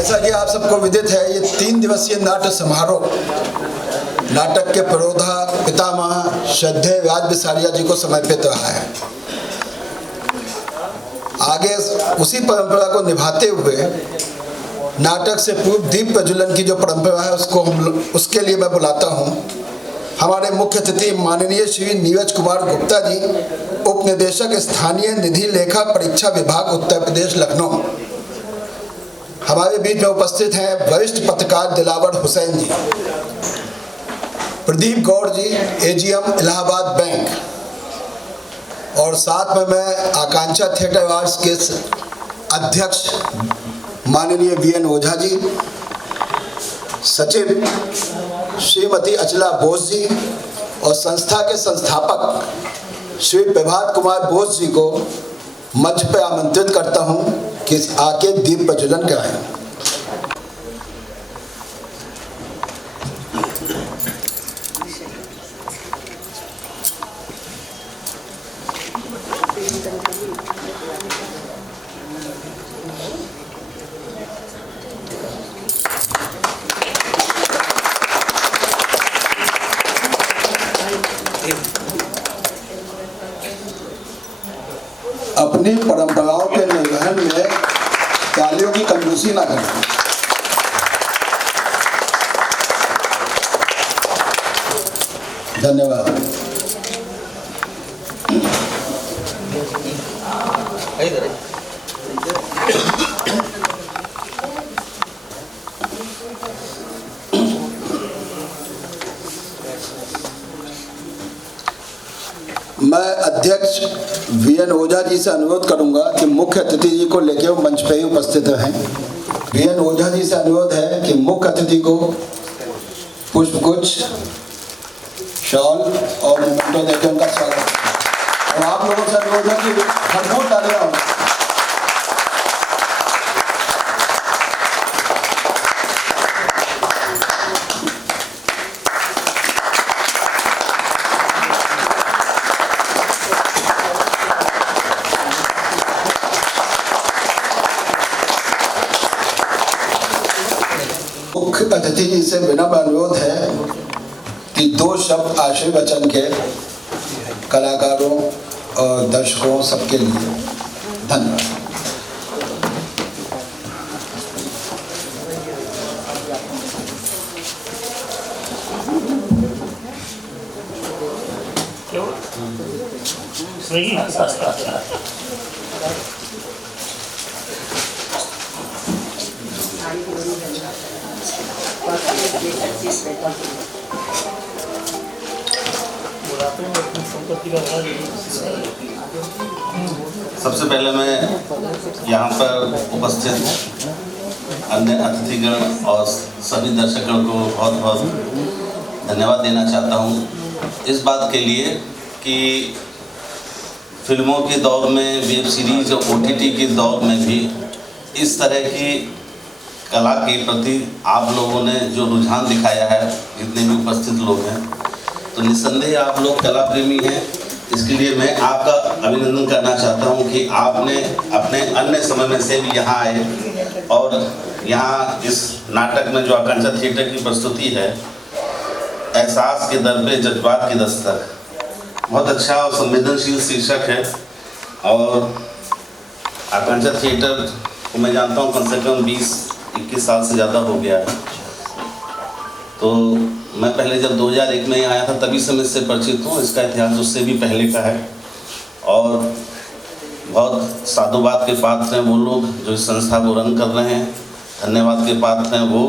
जैसा कि आप सबको विदित है, ये 3 दिवसीय नाट्य समारोह नाटक के प्रोधा पितामह श्रद्धेय व्यास बिसारिया जी को समर्पित रहा है। आगे उसी परंपरा को निभाते हुए नाटक से पूर्व दीप प्रज्वलन की जो परंपरा है उसके लिए मैं बुलाता हूँ हमारे मुख्य अतिथि माननीय श्री नीरज कुमार गुप्ता जी, उप निदेशक स्थानीय निधि लेखा परीक्षा विभाग उत्तर प्रदेश लखनऊ। हमारे बीच में उपस्थित हैं वरिष्ठ पत्रकार दिलावर हुसैन जी, प्रदीप गौड़ जी, एजीएम इलाहाबाद बैंक, और साथ में मैं आकांक्षा थिएटर आर्ट्स के अध्यक्ष माननीय वीएन ओझा जी, सचिव श्रीमती अचला बोस जी और संस्था के संस्थापक श्री प्रभात कुमार बोस जी को मंच पर आमंत्रित करता हूं कि आके दीप प्रज्वलन कराएं। अपनी परंपराओं के निर्वहन में तालियों की कंजूसी ना करें। धन्यवाद। मैं अध्यक्ष वीएन ओझा जी से अनुरोध करूंगा कि मुख्य अतिथि जी को लेकर वो मंच पर ही उपस्थित रहें। वीएन ओझा जी से अनुरोध है कि मुख्य अतिथि को पुष्पगुच्छ, शॉल और मोमेंटो देकर उनका स्वागत करें। और आप लोगों से अनुरोध है कि भरपूर तालियां हों। मुख्य अतिथि जी से विनम्र अनुरोध है कि 2 शब्द आशीर्वचन के कलाकारों और दर्शकों सबके लिए। धन्यवाद। सबसे पहले मैं यहाँ पर उपस्थित अन्य अतिथिगण और सभी दर्शकों को बहुत बहुत धन्यवाद देना चाहता हूँ इस बात के लिए कि फिल्मों के दौर में, वेब सीरीज और OTT के दौर में भी इस तरह की कला के प्रति आप लोगों ने जो रुझान दिखाया है, जितने भी उपस्थित लोग हैं, तो निस्संदेह आप लोग कला प्रेमी हैं। इसके लिए मैं आपका अभिनंदन करना चाहता हूं कि आपने अपने अन्य समय में से भी यहाँ आए और यहाँ इस नाटक में जो आकांक्षा थिएटर की प्रस्तुति है, एहसास के दर पे जज्बात की दस्तक, बहुत अच्छा और संवेदनशील शीर्षक है। और आकांक्षा थिएटर को मैं जानता हूँ कम से कम 20-21 साल से ज़्यादा हो गया है। तो मैं पहले जब 2001 में आया था तभी से मैं इससे परिचित हूँ। इसका इतिहास उससे भी पहले का है और बहुत साधुवाद के पात्र हैं वो लोग जो इस संस्था को रन कर रहे हैं। धन्यवाद के पात्र हैं वो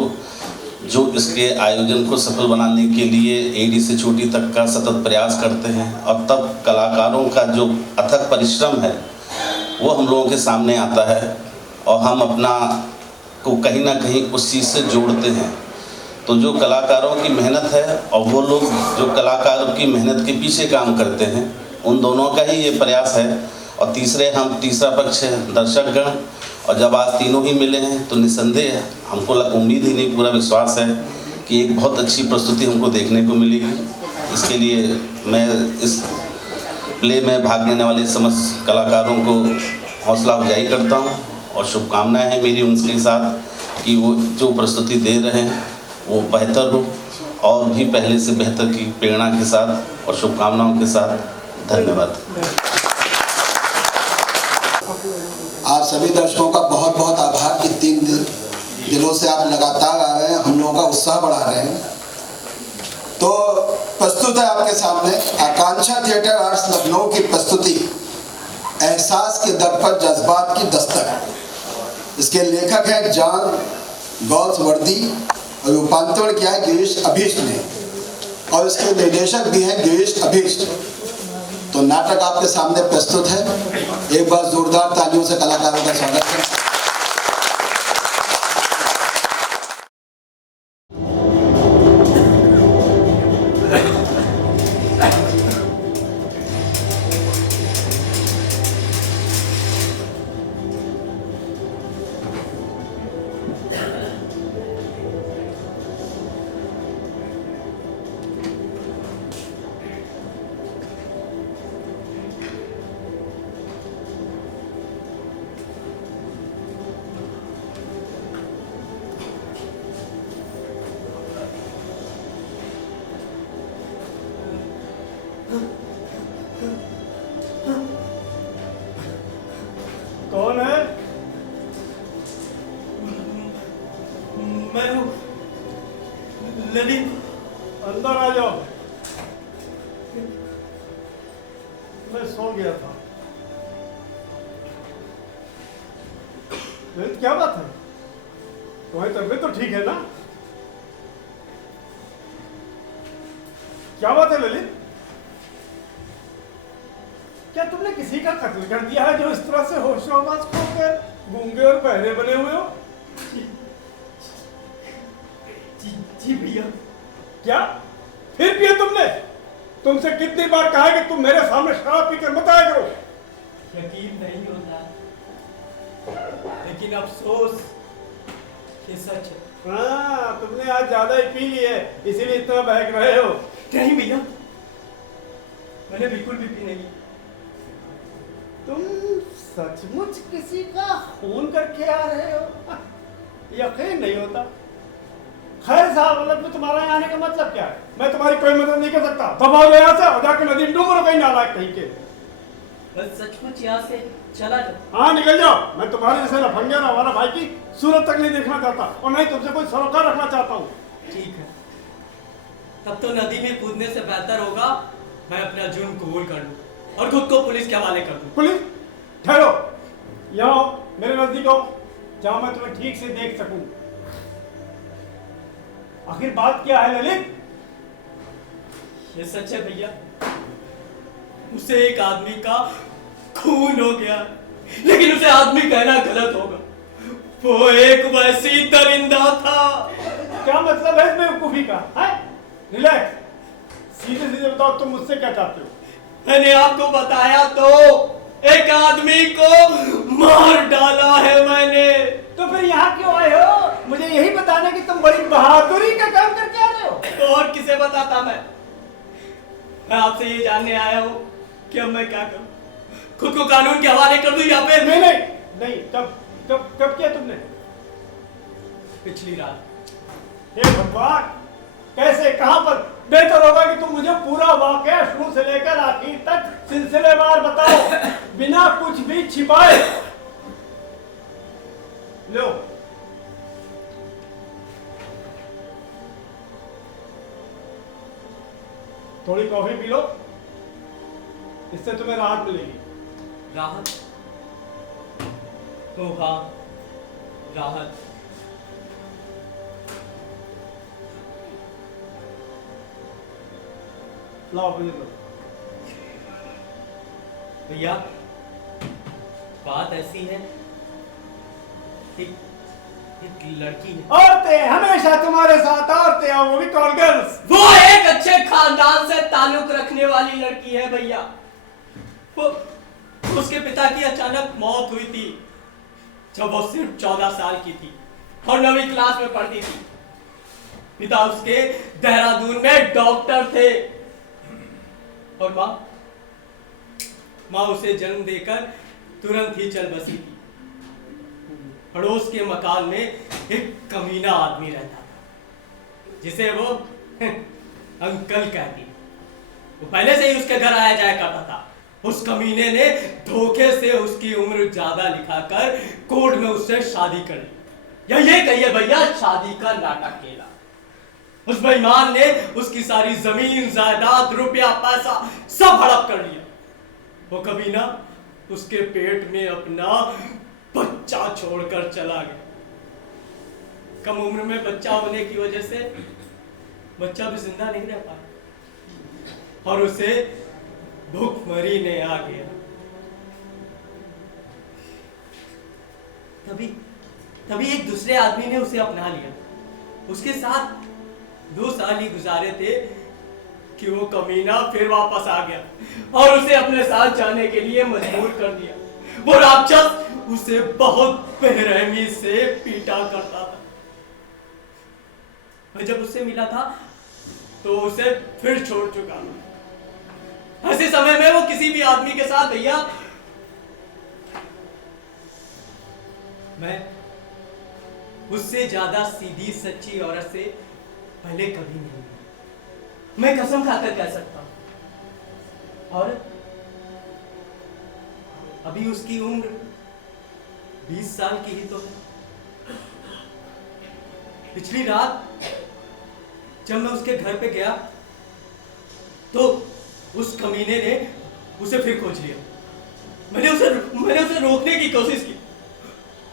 जो इसके आयोजन को सफल बनाने के लिए एडी से चोटी तक का सतत प्रयास करते हैं। और तब कलाकारों का जो अथक परिश्रम है वो हम लोगों के सामने आता है और हम अपना को कहीं ना कहीं उस चीज़ से जोड़ते हैं। तो जो कलाकारों की मेहनत है और वो लोग जो कलाकारों की मेहनत के पीछे काम करते हैं, उन दोनों का ही ये प्रयास है। और तीसरा पक्ष है दर्शकगण। और जब आज तीनों ही मिले हैं तो निस्संदेह हमको उम्मीद ही नहीं, पूरा विश्वास है कि एक बहुत अच्छी प्रस्तुति हमको देखने को मिलेगी। इसके लिए मैं इस प्ले में भाग लेने वाले समस्त कलाकारों को हौसला अफजाई करता हूँ और शुभकामनाएं हैं मेरी उनके साथ। कि वो जो प्रस्तुति दे रहे हैं वो बेहतर हो और भी पहले से बेहतर की प्रेरणा के साथ और शुभकामनाओं के साथ धन्यवाद। आप सभी दर्शकों का बहुत बहुत आभार कि 3 दिनों से आप लगातार आ रहे हैं, हम लोगों का उत्साह बढ़ा रहे हैं। तो प्रस्तुत है आपके सामने आकांक्षा थिएटर आर्ट्स लखनऊ की प्रस्तुति एहसास के दर पर जज्बात की दस्तक। इसके लेखक हैं जॉन गॉल्सवर्दी और रूपांतरण किया है गिरीश अभीष्ट ने और इसके निर्देशक भी हैं गिरीश अभीष्ट। तो नाटक आपके सामने प्रस्तुत है। एक बार जोरदार तालियों से कलाकारों का स्वागत है। कौन है? मैं हूँ ललित। अंदर आ जाओ। मैं सो गया था। ललित क्या बात है? तुम्हारी तबीयत तो ठीक है ना? क्या बात है ललित? क्या तुमने किसी का कत्ल कर दिया है जो इस तरह से होशो-हवास खोकर गूंगे और बहरे बने हुए हो? जी भैया। क्या फिर पिया तुमने? तुमसे कितनी बार कहा है कि तुम मेरे सामने शराब पीकर मत आया करो। यकीन नहीं होता, लेकिन अफसोस ये सच है। हाँ, तुमने आज ज्यादा ही पी ली है, इसीलिए इतना बहक रहे हो। नहीं भैया, मैंने बिल्कुल भी पी नहीं। तुम सचमुच किसी का खून करके आ रहे हो? यकीन नहीं होता। खैर साहब, मतलब तुम्हारा यहाँ आने का मतलब क्या है? मैं तुम्हारी कोई मदद नहीं कर सकता। तब आओ यहाँ से और जाके नदी में डूबो, कहीं नालायक कहीं के। बस सचमुच यहाँ से चला जाओ। हाँ, निकल जाओ। मैं तुम्हारे जैसे लफंगे और हमारा भाई की सूरत तक नहीं देखना चाहता और नहीं तुमसे कोई सरोकार रखना चाहता हूँ। ठीक है, तब तो नदी में कूदने से बेहतर होगा मैं अपना जुर्म कबूल कर लूं और खुद को पुलिस के हवाले कर दूं। पुलिस? ठहरो, यहाँ आओ, मेरे नजदीक आओ, जहाँ मैं तुम्हें ठीक से देख सकूं। आखिर बात क्या है ललित? ये सच है भैया, उसे एक आदमी का खून हो गया, लेकिन उसे आदमी कहना गलत होगा। वो एक वैसी दरिंदा था। क्या मतलब है इसमें बेवकूफी का? है? रिलैक्स, सीधे सीधे बताओ तुम मुझसे क्या चाहते हो? मैंने आपको बताया तो, एक आदमी को मार डाला है मैंने। तो फिर यहाँ क्यों आए हो? मुझे यही बताना कि तुम बड़ी बहादुरी का काम करके आ रहे हो। तो और किसे बताता मैं आपसे ये जानने आया हूँ कि अब मैं क्या करूँ, खुद को कानून के हवाले कर दूं या फिर? नहीं नहीं नहीं, कब किया तुमने? पिछली रात। हे भगवान, कैसे, कहां पर? बेहतर होगा कि तुम मुझे पूरा वाकया शुरू से लेकर आखिर तक सिलसिलेवार बताओ, बिना कुछ भी छिपाए। लो, थोड़ी कॉफी पी लो, इससे तुम्हें राहत मिलेगी। राहत? ओ हाँ, राहत। लाओ मुझे लो। भैया, बात ऐसी है, एक लड़की है। औरतें हमेशा तुम्हारे साथ, औरतें, और वो भी कॉल गर्ल्स। वो एक अच्छे खानदान से ताल्लुक रखने वाली लड़की है भैया। वो उसके पिता की अचानक मौत हुई थी जब वो सिर्फ 14 साल की थी और 9वीं क्लास में पढ़ती थी। पिता उसके देहरादून में डॉक्टर थे और माँ उसे जन्म देकर तुरंत ही चल बसी थी। पड़ोस के मकान में एक कमीना आदमी रहता था जिसे वो अंकल कहती। वो पहले से ही उसके घर आया जाया करता था। उस कमीने ने धोखे से उसकी उम्र ज्यादा लिखाकर कोर्ट में उससे शादी कर ली, या ये कहिए भैया शादी का नाटक खेला। उस बेईमान ने उसकी सारी जमीन जायदाद रुपया पैसा सब हड़प कर लिया। वो कमीना उसके पेट में अपना बच्चा छोड़कर चला गया। कम उम्र में बच्चा होने की वजह से बच्चा भी जिंदा नहीं रह पाया और उसे भूखमरी ने आ गया। तभी एक दूसरे आदमी ने उसे अपना लिया। उसके साथ 2 साल ही गुजारे थे कि वो कमीना फिर वापस आ गया और उसे अपने साथ जाने के लिए मजबूर कर दिया। वो राक्षस उसे बहुत बेरहमी से पीटा करता था। मैं जब उससे मिला था तो उसे फिर छोड़ चुका। ऐसे समय में वो किसी भी आदमी के साथ भैया मैं उससे ज्यादा सीधी सच्ची औरत से पहले कभी नहीं मिला। मैं कसम खाकर कह सकता हूं। और अभी उसकी उम्र 20 साल की ही तो है। पिछली रात जब मैं उसके घर पे गया तो उस कमीने ने उसे फिर खोज लिया। मैंने उसे रोकने की कोशिश की।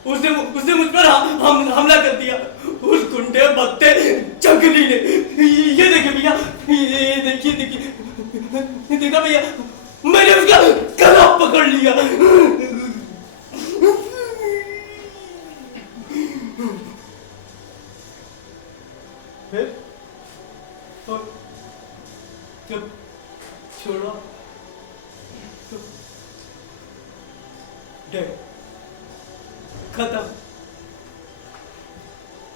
उसने मुझ पर हमला कर दिया। उस गुंडे बत्ते जंगली ने। ये देखिए भैया, ये देखिए देखा भैया, मैंने उसका गला पकड़ लिया। फिर जब छोड़ा तो डेड, खत्म।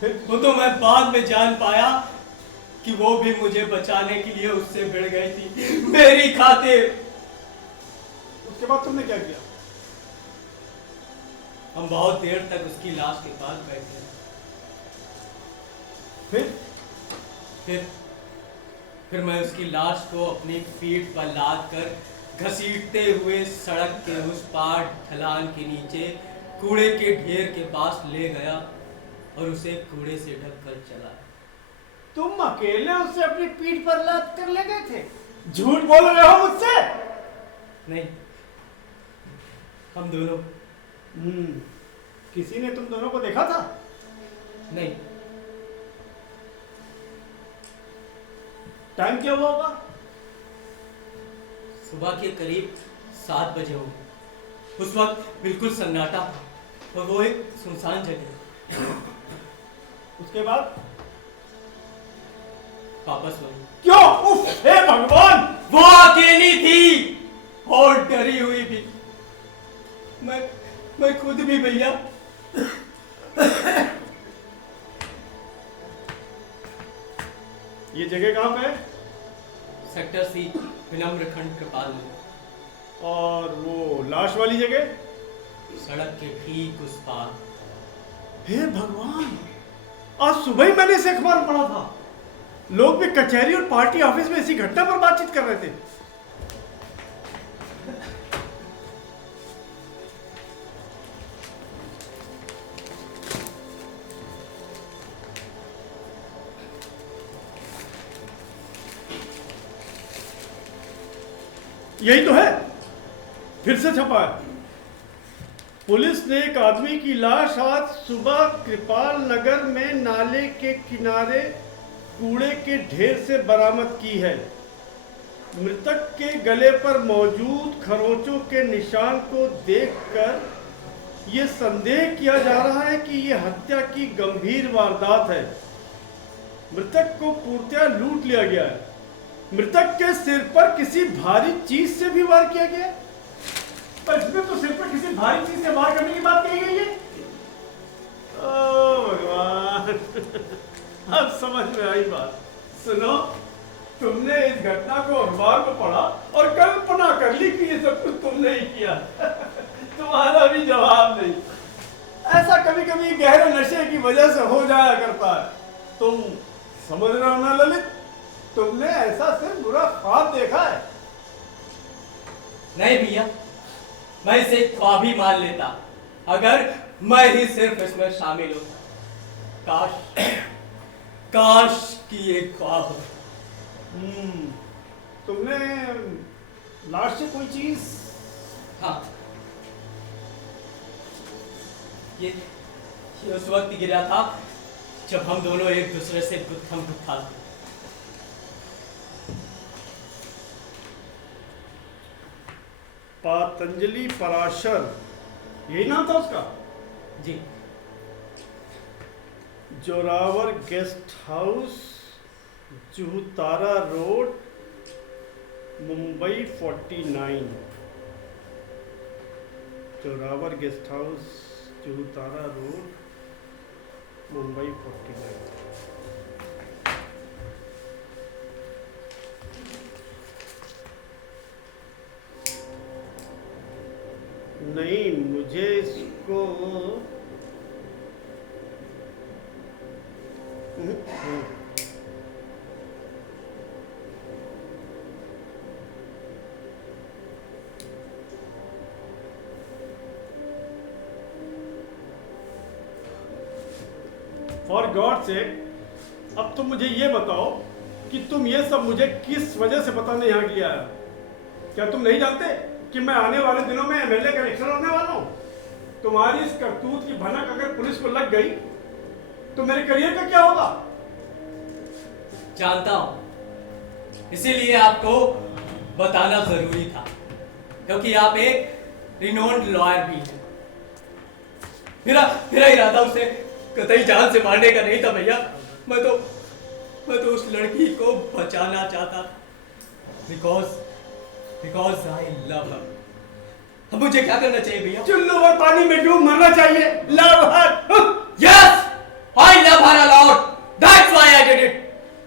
फिर वो तो मैं बाद में जान पाया कि वो भी मुझे बचाने के लिए उससे भिड़ गई थी, मेरी खातिर। उसके बाद तुमने क्या किया? हम बहुत देर तक उसकी लाश के पास बैठे। फिर मैं उसकी लाश को अपनी पीठ पर लाद कर घसीटते हुए सड़क के उस पार ढलान के नीचे कूड़े के ढेर के पास ले गया और उसे कूड़े से ढककर चला। तुम अकेले उसे अपनी पीठ पर लाद कर ले गए थे? झूठ बोल रहे हो मुझसे? नहीं, हम दोनों। किसी ने तुम दोनों को देखा था? नहीं। टाइम क्या हुआ होगा? सुबह के करीब 7 बजे होंगे। उस वक्त बिल्कुल सन्नाटा था और वो एक सुनसान जगह। उसके बाद वापस वही। क्यों? उफ, हे भगवान! वो अकेली थी और डरी हुई भी। मैं खुद भी भैया। ये जगह कहाँ पे है? सेक्टर C, विनम्र खंड कृपाल में। और वो लाश वाली जगह? सड़क के ठीक उस पार। हे भगवान! आज सुबह ही मैंने इसे अखबार पढ़ा था। लोग भी कचहरी और पार्टी ऑफिस में इसी घटना पर बातचीत कर रहे थे। यही तो है, फिर से छपा है। पुलिस ने एक आदमी की लाश आज सुबह कृपाल नगर में नाले के किनारे कूड़े के ढेर से बरामद की है। मृतक के गले पर मौजूद खरोंचों के निशान को देखकर यह संदेह किया जा रहा है कि यह हत्या की गंभीर वारदात है। मृतक को पूर्णतया लूट लिया गया है। मृतक के सिर पर किसी भारी चीज से भी वार किया गया है। पर इसमें तो सिर पर किसी भारी चीज से वार करने की बात कही गई है। ओ भगवान! अब समझ में आई बात। सुनो, तुमने इस घटना को अखबार में पढ़ा और कल्पना कर ली कि ये सब कुछ तुमने ही किया। तुम्हारा भी जवाब नहीं। ऐसा कभी कभी गहरे नशे की वजह से हो जाया करता है। तुम समझ रहे हो ना ललित, तुमने ऐसा सिर्फ बुरा ख्वाब देखा है। नहीं भैया, मैं इसे एक ख्वाब ही मान लेता अगर मैं ही सिर्फ इसमें शामिल होता। काश काश कि ये ख्वाब हो। तुमने लाश से कोई चीज? हाँ, ये उस वक्त गिरा था जब हम दोनों एक दूसरे से गुत्थम गुत्था थे। पतंजलि पराशर, यही नाम था उसका? जी। Zorawar guest house, Juhutara road, Mumbai 49। Zorawar guest house, Juhutara road, Mumbai 49। नहीं, मुझे इसको फॉर गॉड से, अब तुम मुझे ये बताओ कि तुम ये सब मुझे किस वजह से बताने यहाँ के लिए आया? क्या तुम नहीं जानते कि मैं आने वाले दिनों में एमएलए का इलेक्शन होने वाला हूँ? तुम्हारी इस करतूत की भनक अगर पुलिस को लग गई तो मेरे करियर का क्या होगा? जानता हूं, इसीलिए आपको बताना जरूरी था, क्योंकि आप एक रिनोन्ड लॉयर भी हैं। मेरा इरादा उसे कतई जान से मारने का नहीं था भैया। मैं तो उस लड़की को बचाना चाहता, बिकॉज आई लव हर। अब मुझे क्या करना चाहिए भैया? चुल्लू और पानी में डूब मरना चाहिए। Love her. Yes, I love her a lot, that's why I did it.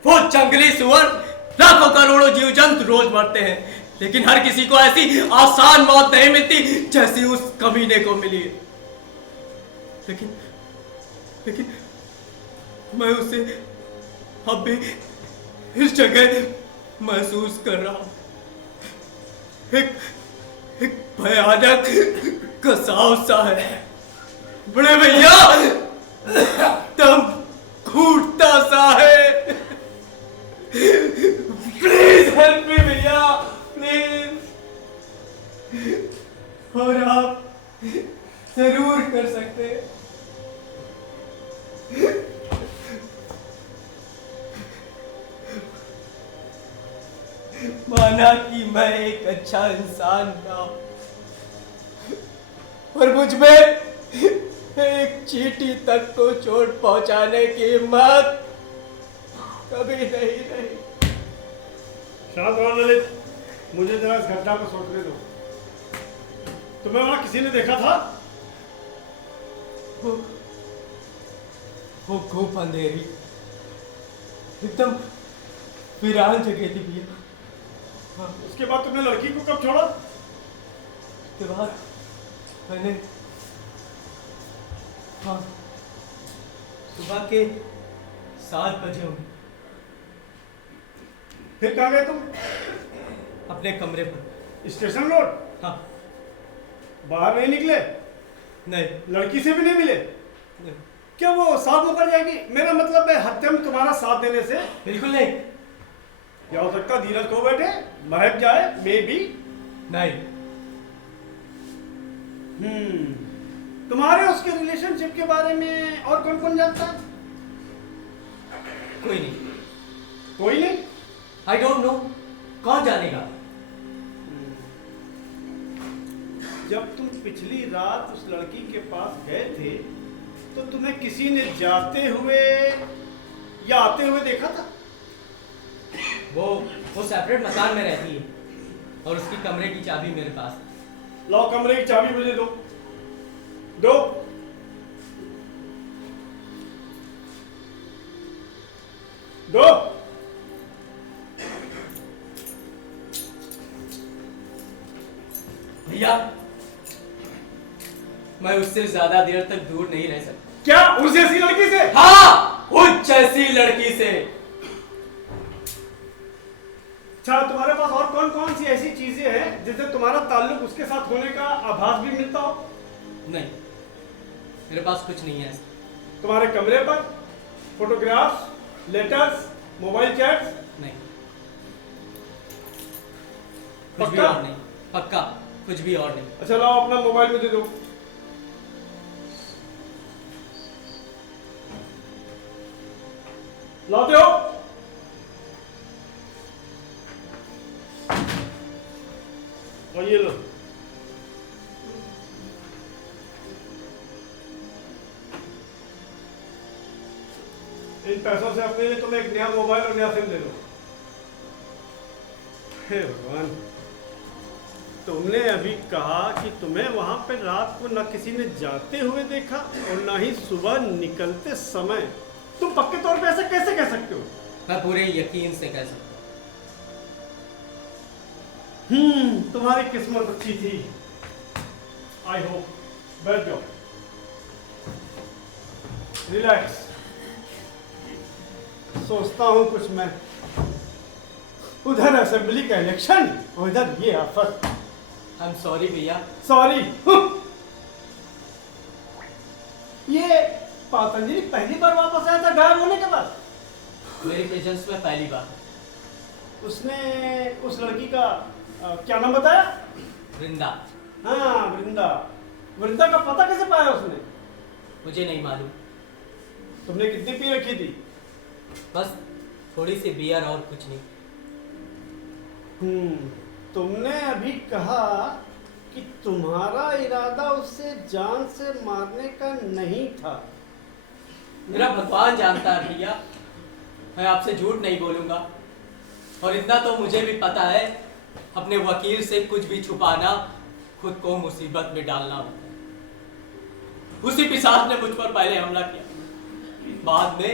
वो जंगली सुअर, लाखों करोड़ों जीव जंतु रोज मरते हैं, लेकिन हर किसी को ऐसी आसान मौत नहीं मिलती जैसी उस कमीने को मिली है। लेकिन मैं उसे अब भी इस जगह महसूस कर रहा हूं। एक भयानक कसाव सा है बड़े भैया, दम घूटता सा है। प्लीज हेल्प मी भैया, प्लीज। और आप जरूर कर सकते हैं। माना कि मैं एक अच्छा इंसान था, पर मुझ में एक चींटी तक को चोट पहुंचाने की हिम्मत कभी नहीं रही। शांत रहो ललित, मुझे जरा इस घटना को सोचने दो। तुम्हें वहां किसी ने देखा था? वो खूब अंधेरी, एकदम वीरान जगह थी भैया। हाँ, उसके बाद तुमने लड़की को कब छोड़ा? उसके बाद मैंने, हाँ, सुबह के 7 बजे होंगे। फिर कहाँ गए तुम? अपने कमरे पर। Station road? हाँ। बाहर नहीं निकले? नहीं। लड़की से भी नहीं मिले? नहीं। क्या वो साथ मुकर जाएगी? मेरा मतलब है हत्या में तुम्हारा साथ देने से। बिल्कुल नहीं। क्या हो सकता, धीरज खो बैठे, महक जाए, मे बी। नहीं। तुम्हारे उसके रिलेशनशिप के बारे में और कौन कौन जानता है? कोई नहीं। कोई नहीं? आई डोंट नो, कौन जानेगा? जब तुम पिछली रात उस लड़की के पास गए थे तो तुम्हें किसी ने जाते हुए या आते हुए देखा था? वो सेपरेट मकान में रहती है और उसकी कमरे की चाबी मेरे पास है। लाओ कमरे की चाबी मुझे दो। भैया, मैं उस उससे ज्यादा देर तक दूर नहीं रह सकता। क्या उस जैसी लड़की से? हाँ, उस जैसी लड़की से। अच्छा, तुम्हारे पास और कौन कौन सी ऐसी चीजें हैं जिससे तुम्हारा ताल्लुक उसके साथ होने का आभास भी मिलता हो? नहीं, मेरे पास कुछ नहीं है। तुम्हारे कमरे पर फोटोग्राफ्स, लेटर्स, मोबाइल चैट्स? नहीं, कुछ भी पक्का? और नहीं। पक्का कुछ भी और नहीं। अच्छा लाओ अपना मोबाइल मुझे दो। लाते हो? और ये लो। इन पैसों से अपने लिए तुम एक नया मोबाइल और नया सिम ले लो। हे भगवान, तुमने अभी कहा कि तुम्हें वहां पे रात को न किसी ने जाते हुए देखा और न ही सुबह निकलते समय। तुम पक्के तौर पे ऐसा कैसे कह सकते हो? मैं पूरे यकीन से कह सकता तुम्हारी किस्मत अच्छी थी। I hope. बैठ जाओ, रिलैक्स। सोचता हूं कुछ मैं। उधर असेंबली का इलेक्शन, उधर ये आफत। आई एम सॉरी भैया। सॉरी? ये पतंजलि पहली बार वापस आया था गायब होने के बाद? मेरी प्रेजेंस में पहली बार। उसने उस लड़की का क्या नाम बताया? वृंदा। हाँ, वृंदा। वृंदा का पता कैसे पाया उसने? मुझे नहीं मालूम। तुमने कितनी पी रखी थी? बस थोड़ी सी बियर और कुछ नहीं। तुमने अभी कहा कि तुम्हारा इरादा उससे जान से मारने का नहीं था। मेरा भगवान जानता है भैया, मैं आपसे झूठ नहीं बोलूंगा। और इतना तो मुझे भी पता है, अपने वकील से कुछ भी छुपाना खुद को मुसीबत में डालना होता है। उसी पिशाच ने मुझ पर पहले हमला किया, बाद में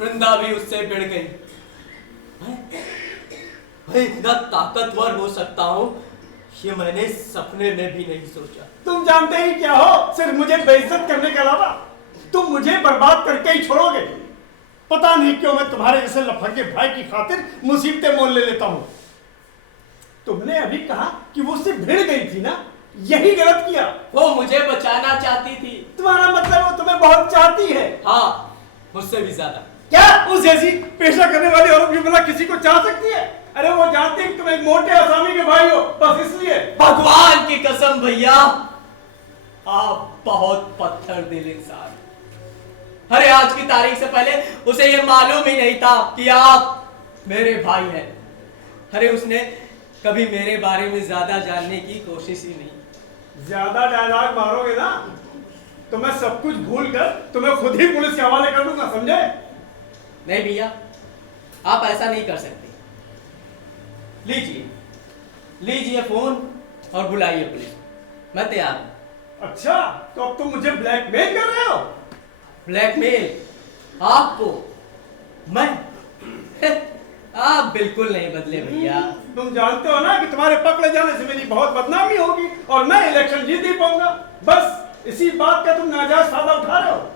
वृंदा भी उससे भिड़ गई। मैं इतना ताकतवर हो सकता हूँ ये मैंने सपने में भी नहीं सोचा। तुम जानते ही क्या हो, सिर्फ मुझे बेइज्जत करने के अलावा तुम मुझे बर्बाद करके ही छोड़ोगे। पता नहीं क्यों मैं तुम्हारे जैसे लफंगे भाई की खातिर मुसीबतें मोल ले लेता हूँ। तुमने अभी कहा कि वो उससे भिड़ गई थी ना, यही गलत किया। वो मुझे बचाना चाहती थी। तुम्हारा मतलब वो तुम्हें बहुत चाहती है? हाँ, मुझसे भी ज्यादा। क्या उस जैसी पेशा करने वाली औरत भी भला किसी को चाह सकती है? अरे वो जानती है कि तुम एक मोटे आसामी के भाई हो, बस इसलिए। भगवान की कसम भैया, आप बहुत पत्थर दिल इंसान। अरे आज की तारीख से पहले उसे ये मालूम ही नहीं था कि आप मेरे भाई हैं। अरे उसने कभी मेरे बारे में ज्यादा जानने की कोशिश ही नहीं। ज्यादा डायलॉग मारोगे ना तो मैं सब कुछ भूल कर तुम्हें खुद ही पुलिस के हवाले कर दूंगा, समझे? नहीं भैया, आप ऐसा नहीं कर सकते। लीजिए लीजिए फोन और बुलाइए पुलिस, मैं तैयार हूं। अच्छा, तो अब तुम मुझे ब्लैकमेल कर रहे हो? ब्लैकमेल? आपको? मैं? आप बिल्कुल नहीं बदले भैया। तुम जानते हो ना कि तुम्हारे पकड़े जाने से मेरी बहुत बदनामी होगी और मैं इलेक्शन जीत नहीं पाऊंगा। बस इसी बात का तुम नाजायज फायदा उठा रहे हो।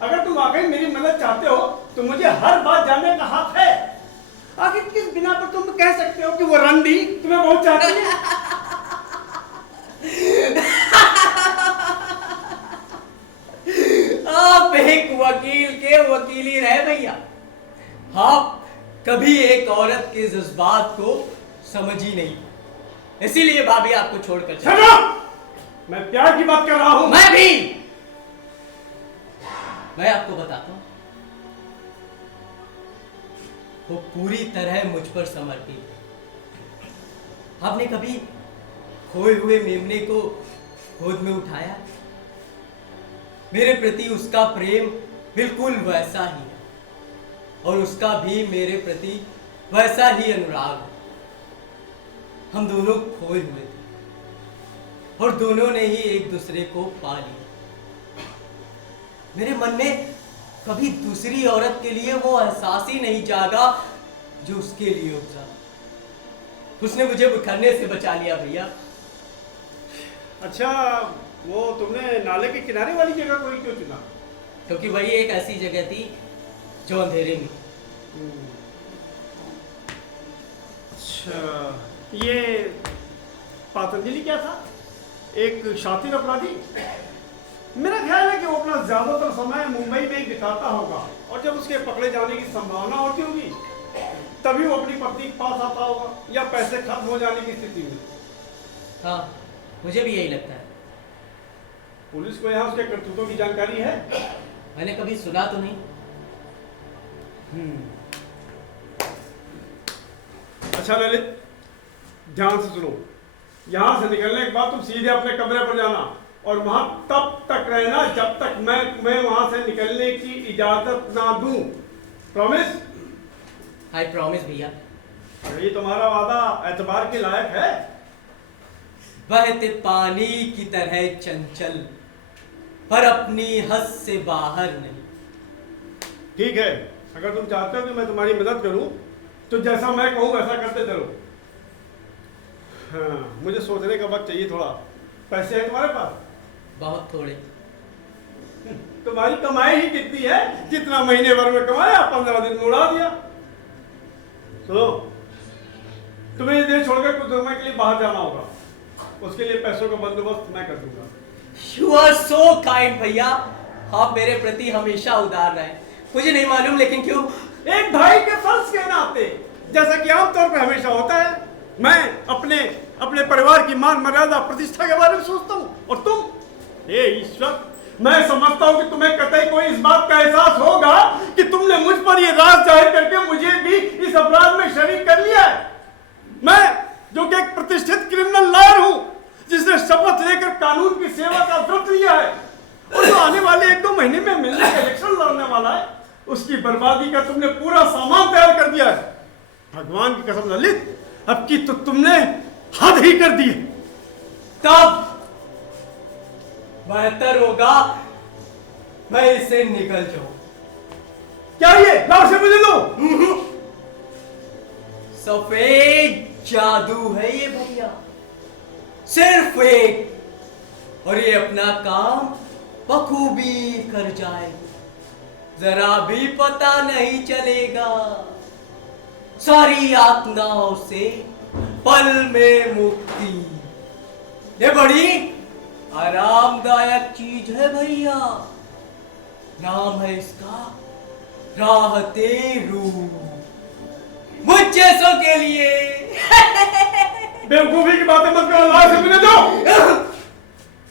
अगर तुम वाकई मेरी मदद चाहते हो तो मुझे हर बात जानने का हक है। आखिर किस बिना पर तुम कह सकते हो कि वो रंडी तुम्हें बहुत चाहती है? आप एक वकील के वकील ही रहे भैया। आप कभी एक औरत के जज्बात को समझ ही नहीं, इसीलिए भाभी आपको छोड़कर चली। मैं प्यार की बात कर रहा हूं। मैं भी। मैं आपको बताता हूं, वो पूरी तरह मुझ पर समर्पित है। आपने कभी खोए हुए मेमने को गोद में उठाया? मेरे प्रति उसका प्रेम बिल्कुल वैसा ही है और उसका भी मेरे प्रति वैसा ही अनुराग है। हम दोनों खोए हुए थे और दोनों ने ही एक दूसरे को पा लिया। मेरे मन में कभी दूसरी औरत के लिए वो एहसास ही नहीं जागा जो उसके लिए उपजा। उसने मुझे बिखरने से बचा लिया भैया। अच्छा, वो तुमने नाले के किनारे वाली जगह कोई क्यों चुना? क्योंकि वही एक ऐसी जगह थी जो अंधेरे में। अच्छा, ये पतंजलि क्या था? एक शातिर अपराधी? मेरा ख्याल है कि वो अपना ज्यादातर समय मुंबई में ही बिताता होगा और जब उसके पकड़े जाने की संभावना होती होगी तभी वो अपनी पत्नी के पास आता होगा या पैसे खत्म हो जाने की स्थिति में। हाँ, मुझे भी यही लगता है। पुलिस को यहाँ उसके करतूतों की जानकारी है? मैंने कभी सुना तो नहीं। अच्छा ललित, ध्यान से सुनो। यहाँ से निकलने के बाद तुम सीधे अपने कमरे पर जाना और वहां तब तक रहना जब तक मैं तुम्हें वहां से निकलने की इजाजत ना दूं। प्रॉमिस? आई प्रॉमिस भैया। ये तुम्हारा वादा एतबार के लायक है? बहते पानी की तरह चंचल पर अपनी हद से बाहर नहीं। ठीक है, अगर तुम चाहते हो कि मैं तुम्हारी मदद करूं तो जैसा मैं कहूं वैसा करते चलो। हाँ, मुझे सोचने का वक्त चाहिए थोड़ा। पैसे हैं तुम्हारे पास? बहुत थोड़े। तुम्हारी कमाई ही कितनी है? जितना महीने भर में कमाया 15 दिन में उड़ा दिया। सुनो, तुम्हें ये देश छोड़कर कुछ समय के लिए बाहर जाना होगा। उसके लिए पैसों का बंदोबस्त मैं कर दूंगा। You are so kind भैया। आप मेरे प्रति हमेशा उदार रहे। मुझे नहीं मालूम लेकिन क्यों एक भाई के फर्ज के नाते, जैसा कि आमतौर पर हमेशा होता है, मैं अपने परिवार की मान मर्यादा प्रतिष्ठा के बारे में सोचता हूँ। और तुम, हे ईश्वर, मैं समझता हूँ कि तुम्हें कतई कोई इस बात का एहसास होगा कि तुमने मुझ पर यह राज जाहिर करके मुझे भी इस अपराध में शरीक कर लिया है। मैं जो कि एक प्रतिष्ठित क्रिमिनल लॉयर हूँ, जिसने शपथ लेकर कानून की सेवा का व्रत लिया है और जो आने वाले 1-2 महीने में मिलने का इलेक्शन लड़ने वाला है, उसकी बर्बादी का तुमने पूरा सामान तैयार कर दिया है। भगवान की कसम ललित, अब की तो तुमने हद ही कर दी है। तब बेहतर होगा मैं इसे निकल जाऊं। क्या ये लाओ से मुझे दो। सफेद जादू है ये भैया, सिर्फ एक, और ये अपना काम बखूबी कर जाए, जरा भी पता नहीं चलेगा। सारी यातनाओं से पल में मुक्ति, ये बड़ी आरामदायक चीज है भैया। नाम है इसका राहते रूह, मुझ जैसों के लिए। बेवकूफी की बातें मत करो, लाओ से मुझे दो।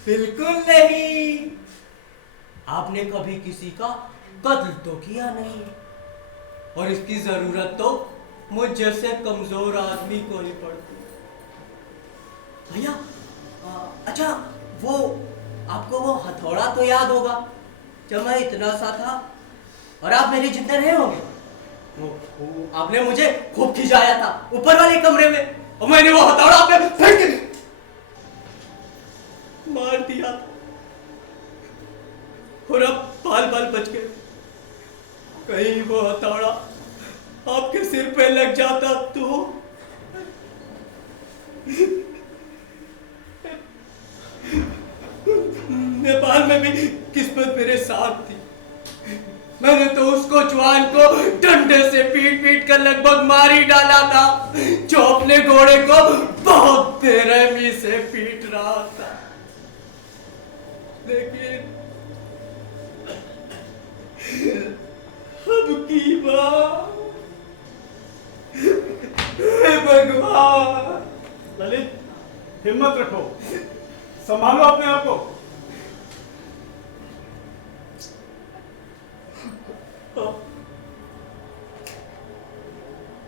बिल्कुल नहीं, आपने कभी किसी का कत्ल तो किया नहीं, और इसकी जरूरत तो मुझ जैसे कमजोर आदमी को ही पड़ती। भैया, अच्छा वो आपको वो हथौड़ा तो याद होगा जब मैं इतना सा था और आप मेरे जितने रहे होंगे। वो आपने मुझे खूब खिंचाया था ऊपर वाले कमरे में, और मैंने वो हथौड़ा आप पे फेंक मार दिया था, और अब बाल बाल बच गए। कहीं वो हथौड़ा आपके सिर पे लग जाता तो। नेपाल में भी किस्मत मेरे साथ थी। मैंने तो उसको जवान को डंडे से पीट पीट कर लगभग मार ही डाला था, जो अपने घोड़े को बहुत बेरहमी से पीट रहा था। लेकिन अब की बात, हे भगवान। ललित, हिम्मत रखो, संभालो अपने आप को।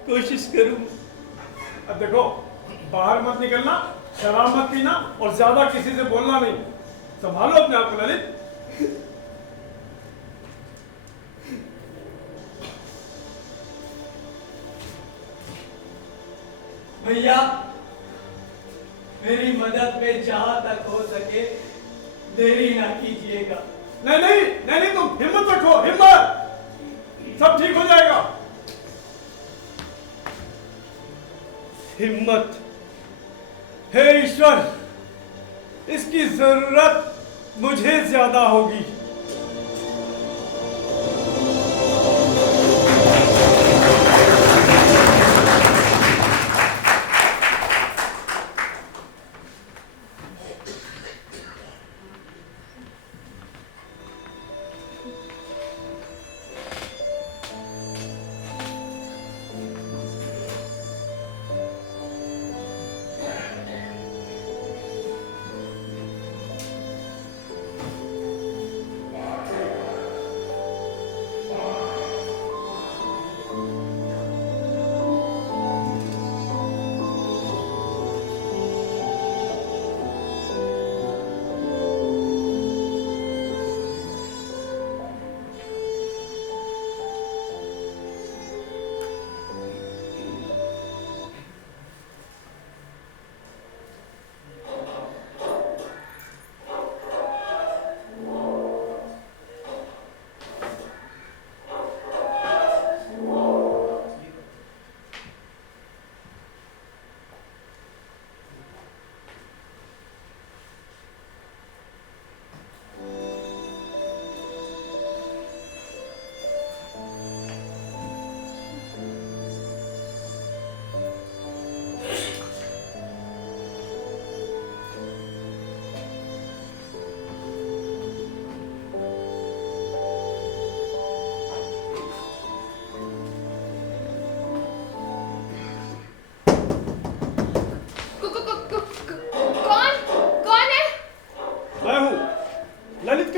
कोशिश करूं। अब देखो, बाहर मत निकलना, शराब मत पीना और ज्यादा किसी से बोलना नहीं। संभालो अपने आप को ललित। भैया, मेरी मदद में जहां तक हो सके देरी ना कीजिएगा। नहीं नहीं नहीं नहीं, तुम हिम्मत रखो, हिम्मत, सब ठीक हो जाएगा। हिम्मत, हे ईश्वर, इसकी जरूरत मुझे ज्यादा होगी।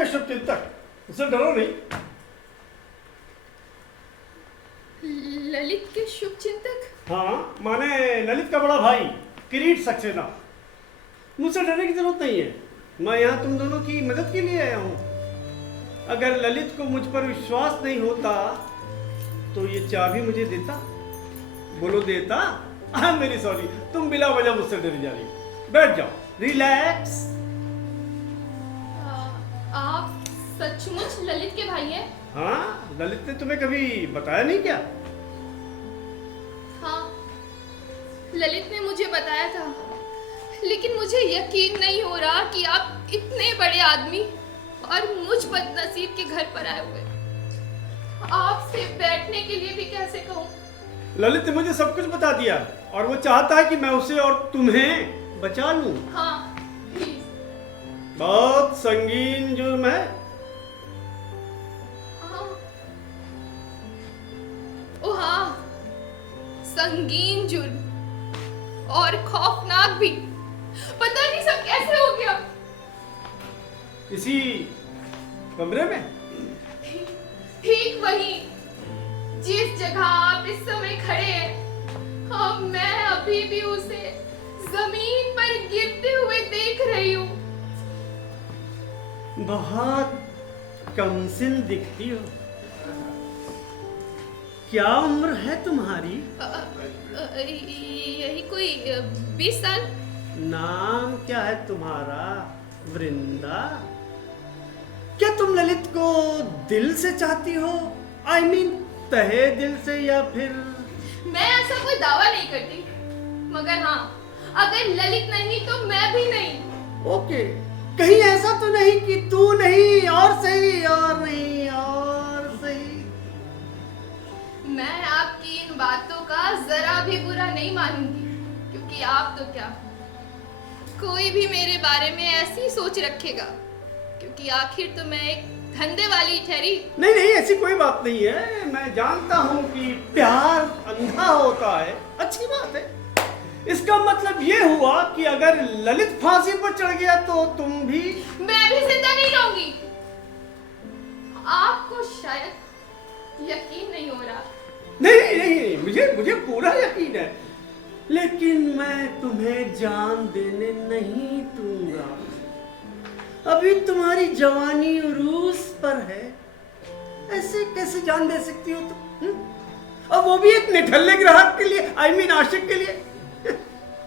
शुभचिंतक, उससे डरो नहीं। ललित के शुभचिंतक? हाँ, माने ललित का बड़ा भाई किरीट सक्सेना। मुझसे डरने की जरूरत नहीं है, मैं यहाँ तुम दोनों की मदद के लिए आया हूँ। अगर ललित को मुझ पर विश्वास नहीं होता तो ये चाबी मुझे देता। बोलो देता? आई एम वेरी सॉरी, तुम बिला वजह मुझसे डरी जा रही हो। बैठ जाओ, रिलैक्स। आप सचमुच ललित के भाई हैं? हाँ, ललित ने तुम्हें कभी बताया नहीं क्या? हाँ, ललित ने मुझे बताया था, लेकिन मुझे यकीन नहीं हो रहा कि आप इतने बड़े आदमी और मुझ बदनसीब के घर पर आए हुए। आपसे बैठने के लिए भी कैसे कहूँ? ललित ने मुझे सब कुछ बता दिया और वो चाहता है कि मैं उसे और तुम्हें बचा लूं। हाँ, प्लीज। बहुत संगीन जुर्म है। हाँ। ओ हाँ, संगीन जुर्म और खौफनाक भी। पता नहीं सब कैसे हो गया। इसी कमरे में? ठीक वही जिस जगह आप इस समय खड़े हैं। हाँ, मैं अभी भी उसे जमीन पर गिरते हुए देख रही हूँ। बहुत कमसिन दिखती हो। क्या उम्र है तुम्हारी? यही कोई 20 साल। नाम क्या है तुम्हारा? वृंदा? क्या तुम ललित को दिल से चाहती हो? I mean, तहे दिल से या फिर? मैं ऐसा कोई दावा नहीं करती, मगर हाँ, अगर ललित नहीं तो मैं भी नहीं। ओके, कहीं ऐसा तो नहीं कि तू नहीं और सही और नहीं और सही? मैं आपकी इन बातों का जरा भी बुरा नहीं मानूंगी, क्योंकि आप तो क्या, कोई भी मेरे बारे में ऐसी सोच रखेगा, क्योंकि आखिर तो मैं एक धंधे वाली ठहरी। नहीं नहीं, ऐसी कोई बात नहीं है। मैं जानता हूँ कि प्यार अंधा होता है, अच्छी बात है। इसका मतलब ये हुआ कि अगर ललित फांसी पर चढ़ गया तो तुम भी? मैं भी जिंदा नहीं रहूंगी। आपको शायद यकीन नहीं हो रहा। नहीं नहीं, मुझे पूरा यकीन है, लेकिन मैं तुम्हें जान देने नहीं दूंगा। अभी तुम्हारी जवानी उरूस पर है, ऐसे कैसे जान दे सकती हो तुम? अब वो भी एक निठल्ले ग्राहक के लिए, I mean आशिक के लिए।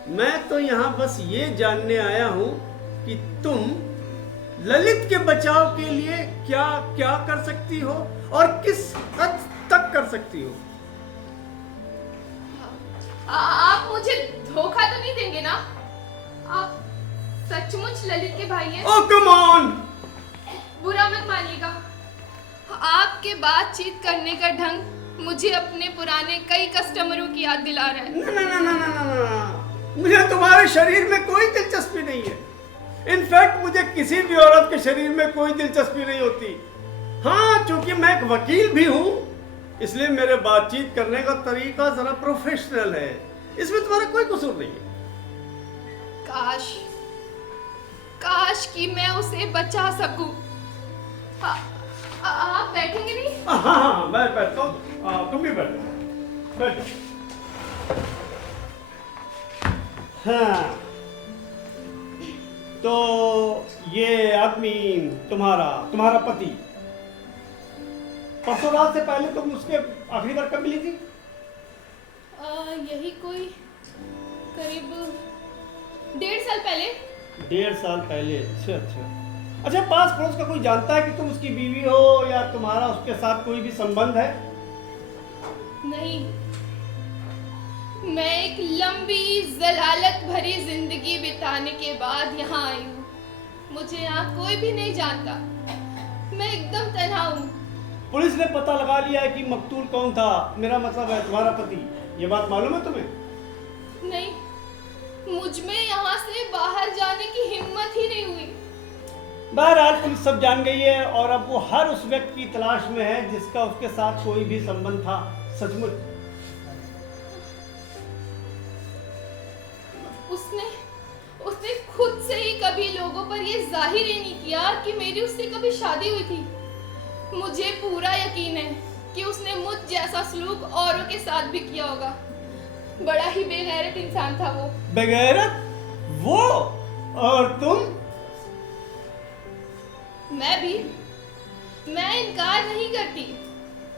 मैं तो यहाँ बस ये जानने आया हूँ कि तुम ललित के बचाव के लिए क्या क्या कर सकती हो और किस हद तक कर सकती हो। आप मुझे धोखा तो नहीं देंगे ना? आप सचमुच ललित के भाई हैं? ओह कम ऑन, बुरा मत मानिएगा। आपके बातचीत करने का ढंग मुझे अपने पुराने कई कस्टमरों की याद दिला रहा है। ना, मुझे तुम्हारे शरीर में कोई दिलचस्पी नहीं है। इनफैक्ट मुझे किसी भी औरत के शरीर में कोई दिलचस्पी नहीं होती। हाँ, चूंकि मैं एक वकील भी हूँ, इसलिए मेरे बातचीत करने का तरीका जरा प्रोफेशनल है। इसमें तुम्हारा कोई कसूर नहीं है। काश कि मैं उसे बचा सकूं। आप बैठेंगे नहीं? हाँ, मैं बैठता हूँ। तुम भी बैठो। हाँ, तो ये आदमी तुम्हारा पति, परसों रात से पहले तुम उसके आखिरी बार कब मिली थी? यही कोई करीब 1.5 साल पहले। 1.5 साल पहले? अच्छा, पास पड़ोस का कोई जानता है कि तुम उसकी बीवी हो या तुम्हारा उसके साथ कोई भी संबंध है? नहीं, मैं एक लंबी जलालत भरी जिंदगी बिताने के बाद यहाँ आई हूँ। मुझे यहाँ कोई भी नहीं जानता। मैं एकदम तन्हा हूँ। पुलिस ने पता लगा लिया है कि मकतूल कौन था, मेरा मतलब है तुम्हारा पति। ये बात मालूम है तुम्हें? नहीं, मुझ में यहाँ से बाहर जाने की हिम्मत ही नहीं हुई। बहरहाल पुलिस सब जान गई है और अब वो हर उस व्यक्ति की तलाश में है जिसका उसके साथ कोई भी संबंध था। सचमुच उसने खुद से ही कभी लोगों पर ये जाहिर ही नहीं किया कि मेरी उससे कभी शादी हुई थी। मुझे पूरा यकीन है कि उसने मुझ जैसा सलूक औरों के साथ भी किया होगा। बड़ा ही बेगैरत इंसान था वो। बेगैरत? वो? और तुम? मैं इनकार नहीं करती,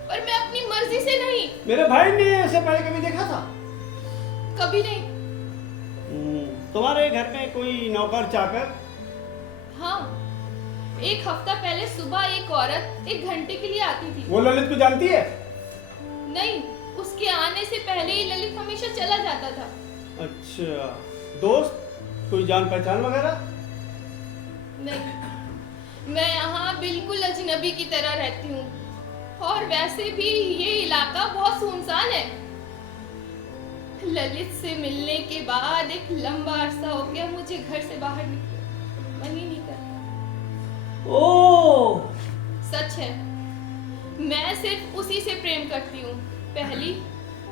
पर मैं अपनी मर्जी से नहीं। मेरे भाई ने ऐसे पहले कभी देखा था? कभी नहीं। तुम्हारे घर में कोई नौकर चाकर? हाँ, 1 हफ्ता पहले सुबह एक औरत 1 घंटे के लिए आती थी। वो ललित को जानती है? नहीं, उसके आने से पहले ही ललित हमेशा चला जाता था। अच्छा, दोस्त? कोई जान पहचान वगैरह? नहीं, मैं यहाँ बिल्कुल अजनबी की तरह रहती हूँ और वैसे भी ये इलाका बहुत सुनसान है। ललित से मिलने के बाद एक लंबा अरसा हो गया मुझे घर से बाहर निकले। मन ही नहीं करता। ओह, सच है, मैं सिर्फ उसी से प्रेम करती हूँ, पहली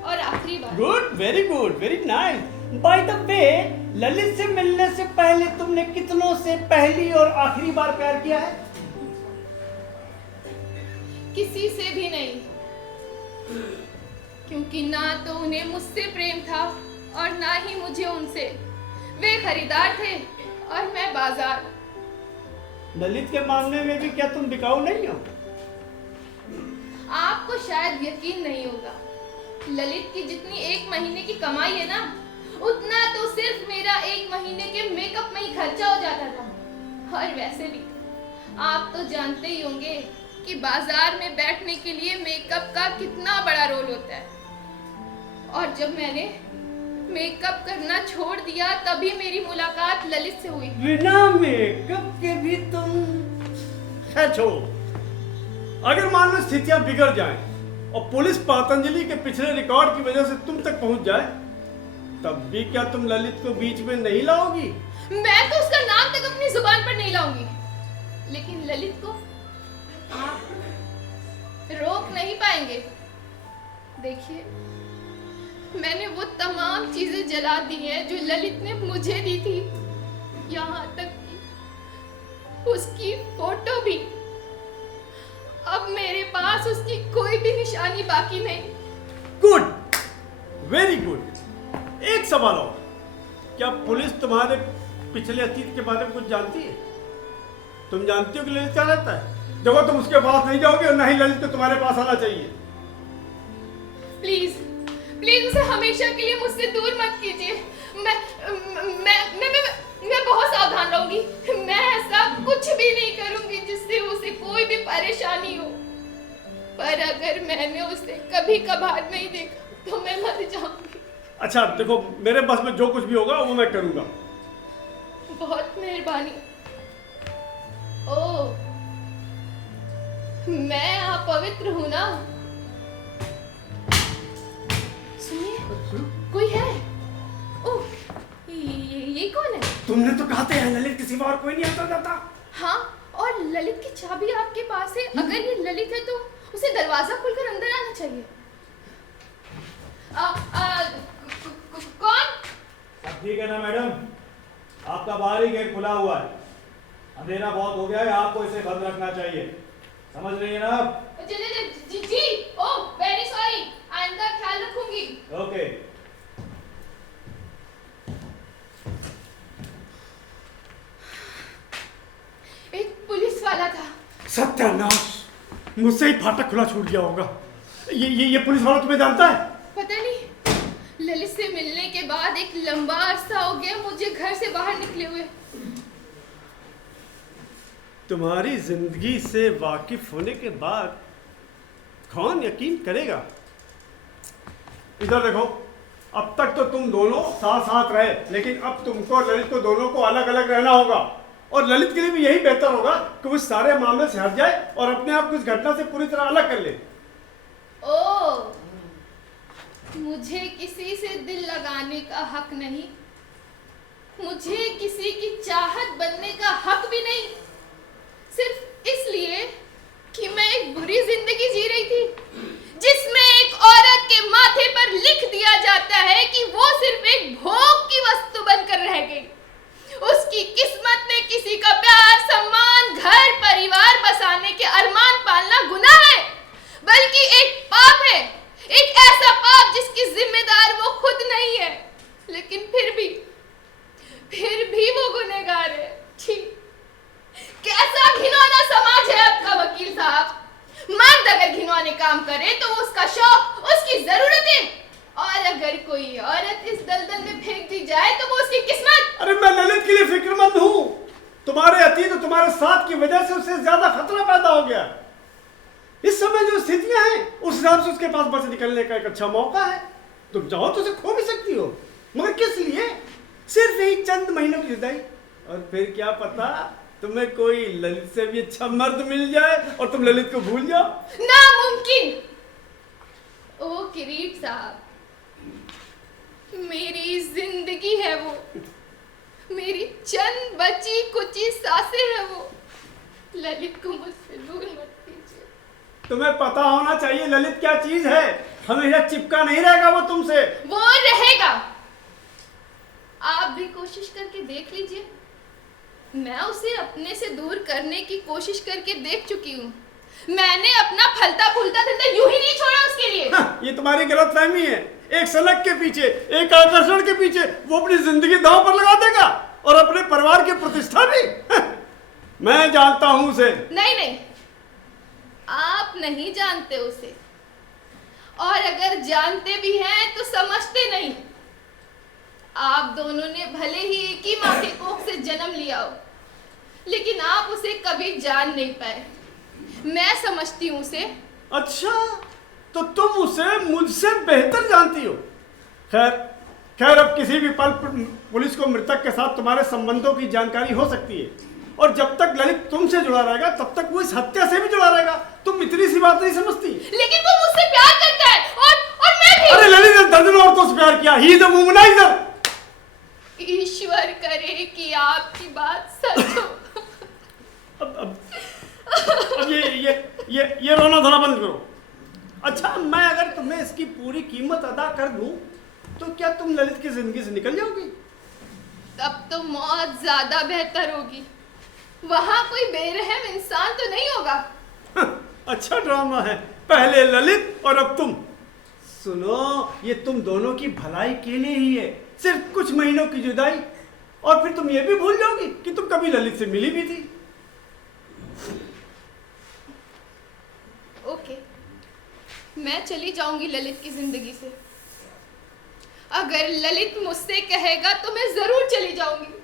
और आखिरी बार। Good, very nice. By the way, Lalit से मिलने से पहले तुमने कितनों से पहली और आखिरी बार प्यार किया है? किसी से भी नहीं, क्योंकि ना तो उन्हें मुझसे प्रेम था और ना ही मुझे उनसे। वे खरीदार थे और मैं बाजार। ललित के मामले में भी क्या तुम बिकाऊ नहीं हो? आपको शायद यकीन नहीं होगा, ललित की जितनी 1 महीने की कमाई है ना, उतना तो सिर्फ मेरा 1 महीने के मेकअप में ही खर्चा हो जाता था। और वैसे भी आप तो जानते ही होंगे कि बाजार में बैठने के लिए मेकअप का कितना बड़ा रोल होता है। और जब मैंने मेकअप करना छोड़ दिया, तभी मेरी मुलाकात ललित से हुई। बिना मेकअप के भी तुम? छोड़ो, अगर मान लो स्थितियां बिगड़ जाएं और पुलिस पतंजलि के पिछले रिकॉर्ड की वजह से तुम तक पहुंच जाए, तब भी क्या तुम ललित को बीच में नहीं लाओगी? मैं तो उसका नाम तक अपनी जुबान पर नहीं लाऊंगी, लेकिन ललित को आप रोक नहीं पाएंगे। देखिए, मैंने वो तमाम चीजें जला दी हैं जो ललित ने मुझे दी थी, यहाँ तक कि उसकी फोटो भी। अब मेरे पास उसकी कोई भी निशानी बाकी नहीं। Good, very good. एक सवाल और, क्या पुलिस तुम्हारे पिछले अतीत के बारे में कुछ जानती है? तुम जानती हो कि ललित क्या रहता है? देखो, तुम उसके पास नहीं जाओगे और ना ही ललित को तुम्हारे पास आना चाहिए। प्लीज उसे हमेशा के लिए मुझसे दूर मत कीजिए। मैं बहुत सावधान रहूंगी। मैं ऐसा कुछ भी नहीं करूंगी जिससे उसे कोई भी परेशानी हो। पर अगर मैंने उसे कभी कभार नहीं देखा तो मैं मर जाऊंगी। अच्छा देखो, मेरे बस में जो कुछ भी होगा वो मैं करूंगा। बहुत मेहरबानी। ओह, मैं अपवित्र हूं ना। सुनिए, कोई है। ओह, ये कौन है? तुमने तो कहा था ललित के सिवा और कोई नहीं आता जाता। हाँ, और ललित की चाबी आपके पास है। अगर ये ललित है तो उसे दरवाजा खोलकर अंदर आना चाहिए। कौन? सब ठीक है ना मैडम? आपका बाहर ही गेट खुला हुआ है, अंधेरा बहुत हो गया है, आपको इसे बंद रखना चाहिए, समझ रही है ना आप? जी, ओह वेरी सॉरी, आइंदा ख्याल रखूंगी। ओके। एक पुलिस वाला था। सत्यानाश, मुझसे ही फाटक खुला छूट गया होगा। ये पुलिस वाला तुम्हें जानता है? पता नहीं, ललित से मिलने के बाद एक लंबा अरसा हो गया मुझे घर से बाहर निकले हुए। तुम्हारी जिंदगी से वाकिफ होने के बाद कौन यकीन करेगा? इधर देखो, अब तक तो तुम दोनों साथ साथ रहे, लेकिन अब तुमको और ललित को दोनों को अलग अलग रहना होगा। और ललित के लिए भी यही बेहतर होगा कि वो सारे मामले से हट जाए और अपने आप को इस घटना से पूरी तरह अलग कर ले। ओह, मुझे किसी से दिल लगाने का हक नहीं, मुझे किसी की चाहत बनने का हक भी नहीं, सिर्फ इसलिए कि मैं एक बुरी जिंदगी जी रही थी जिसमें एक औरत के माथे पर लिख दिया जाता है कि वो सिर्फ एक भोग की वस्तु बनकर रह गई। उसकी किस्मत में किसी का प्यार, सम्मान, घर परिवार बसाने के अरमान पालना गुनाह है, बल्कि एक पाप है, एक ऐसा पाप जिसकी जिम्मेदार वो खुद नहीं है, लेकिन फिर भी वो गुनहगार है। ठीक, कैसा घिनौना समाज है आपका वकील साहब। मर्द अगर घिनौने काम करे तो उसका शौक, उसकी जरूरतें, और अगर कोई औरत इस दलदल में फेंक दी जाए तो वो उसकी किस्मत। अरे मैं ललित के लिए फिक्रमंद हूँ। तुम्हारे अतीत और तुम्हारे साथ की वजह से उससे ज्यादा खतरा पैदा हो गया। इस समय जो स्थितियां हैं उस हिसाब से उसके पास बच निकलने का एक अच्छा मौका है। तुम चाहो तो उसे खो भी सकती हो, मगर किस लिए? सिर्फ यही चंद महीनों की जुदाई, और फिर क्या पता तुम्हें कोई ललित से भी अच्छा मर्द मिल जाए और तुम ललित को भूल जाओ। नामुमकिन। ओ किरीट साहब, मेरी जिंदगी है वो, मेरी चंद बची कुची सांसें है वो। ललित को मुझसे दूर मत कीजिए। तुम्हें पता होना चाहिए ललित क्या चीज है। हमेशा चिपका नहीं रहेगा वो तुमसे। वो रहेगा। आप भी कोशिश करके देख लीजिए। मैं उसे अपने से दूर करने की कोशिश करके देख चुकी हूँ। मैंने अपना फलता फूलता धंधा यूं ही नहीं छोड़ा उसके लिए। हाँ, ये तुम्हारी गलतफहमी है। एक सलक के पीछे, एक आकर्षण के पीछे वो अपनी जिंदगी दांव पर लगा देगा, और अपने परिवार की प्रतिष्ठा भी। मैं जानता हूं उसे। नहीं, आप नहीं जानते उसे, और अगर जानते भी हैं तो समझते नहीं। आप दोनों ने भले ही एक ही माँ के कोख से जन्म लिया हो, लेकिन आप उसे कभी जान नहीं पाए। मैं समझती हूँ उसे। अच्छा, तो तुम उसे मुझसे बेहतर जानती हो। खैर अब किसी भी पल पुलिस को मृतक के साथ तुम्हारे संबंधों की जानकारी हो सकती है, और जब तक ललित तुमसे जुड़ा रहेगा तब तक वो इस हत्या से भी जुड़ा रहेगा। तुम इतनी सी बात नहीं समझती। लेकिन वो मुझसे प्यार करता है, और मैं भी। अरे ललित ने दर्जनों औरतों से प्यार किया। He is a womaniser. ईश्वर करे कि आपकी बात सच हो। अब ये रोना धोना बंद करो। अच्छा, मैं अगर तुम्हें इसकी पूरी कीमत अदा कर दूं तो क्या तुम ललित की जिंदगी से निकल जाओगी? तब तो मौत ज्यादा बेहतर होगी। वहां कोई बेरहम इंसान तो नहीं होगा। अच्छा ड्रामा है, पहले ललित और अब तुम। सुनो, ये तुम दोनों की भलाई के लिए ही है। सिर्फ कुछ महीनों की जुदाई, और फिर तुम ये भी भूल जाओगी कि तुम कभी ललित से मिली भी थी। ओके, मैं चली जाऊंगी ललित की जिंदगी से। अगर ललित मुझसे कहेगा तो मैं जरूर चली जाऊंगी,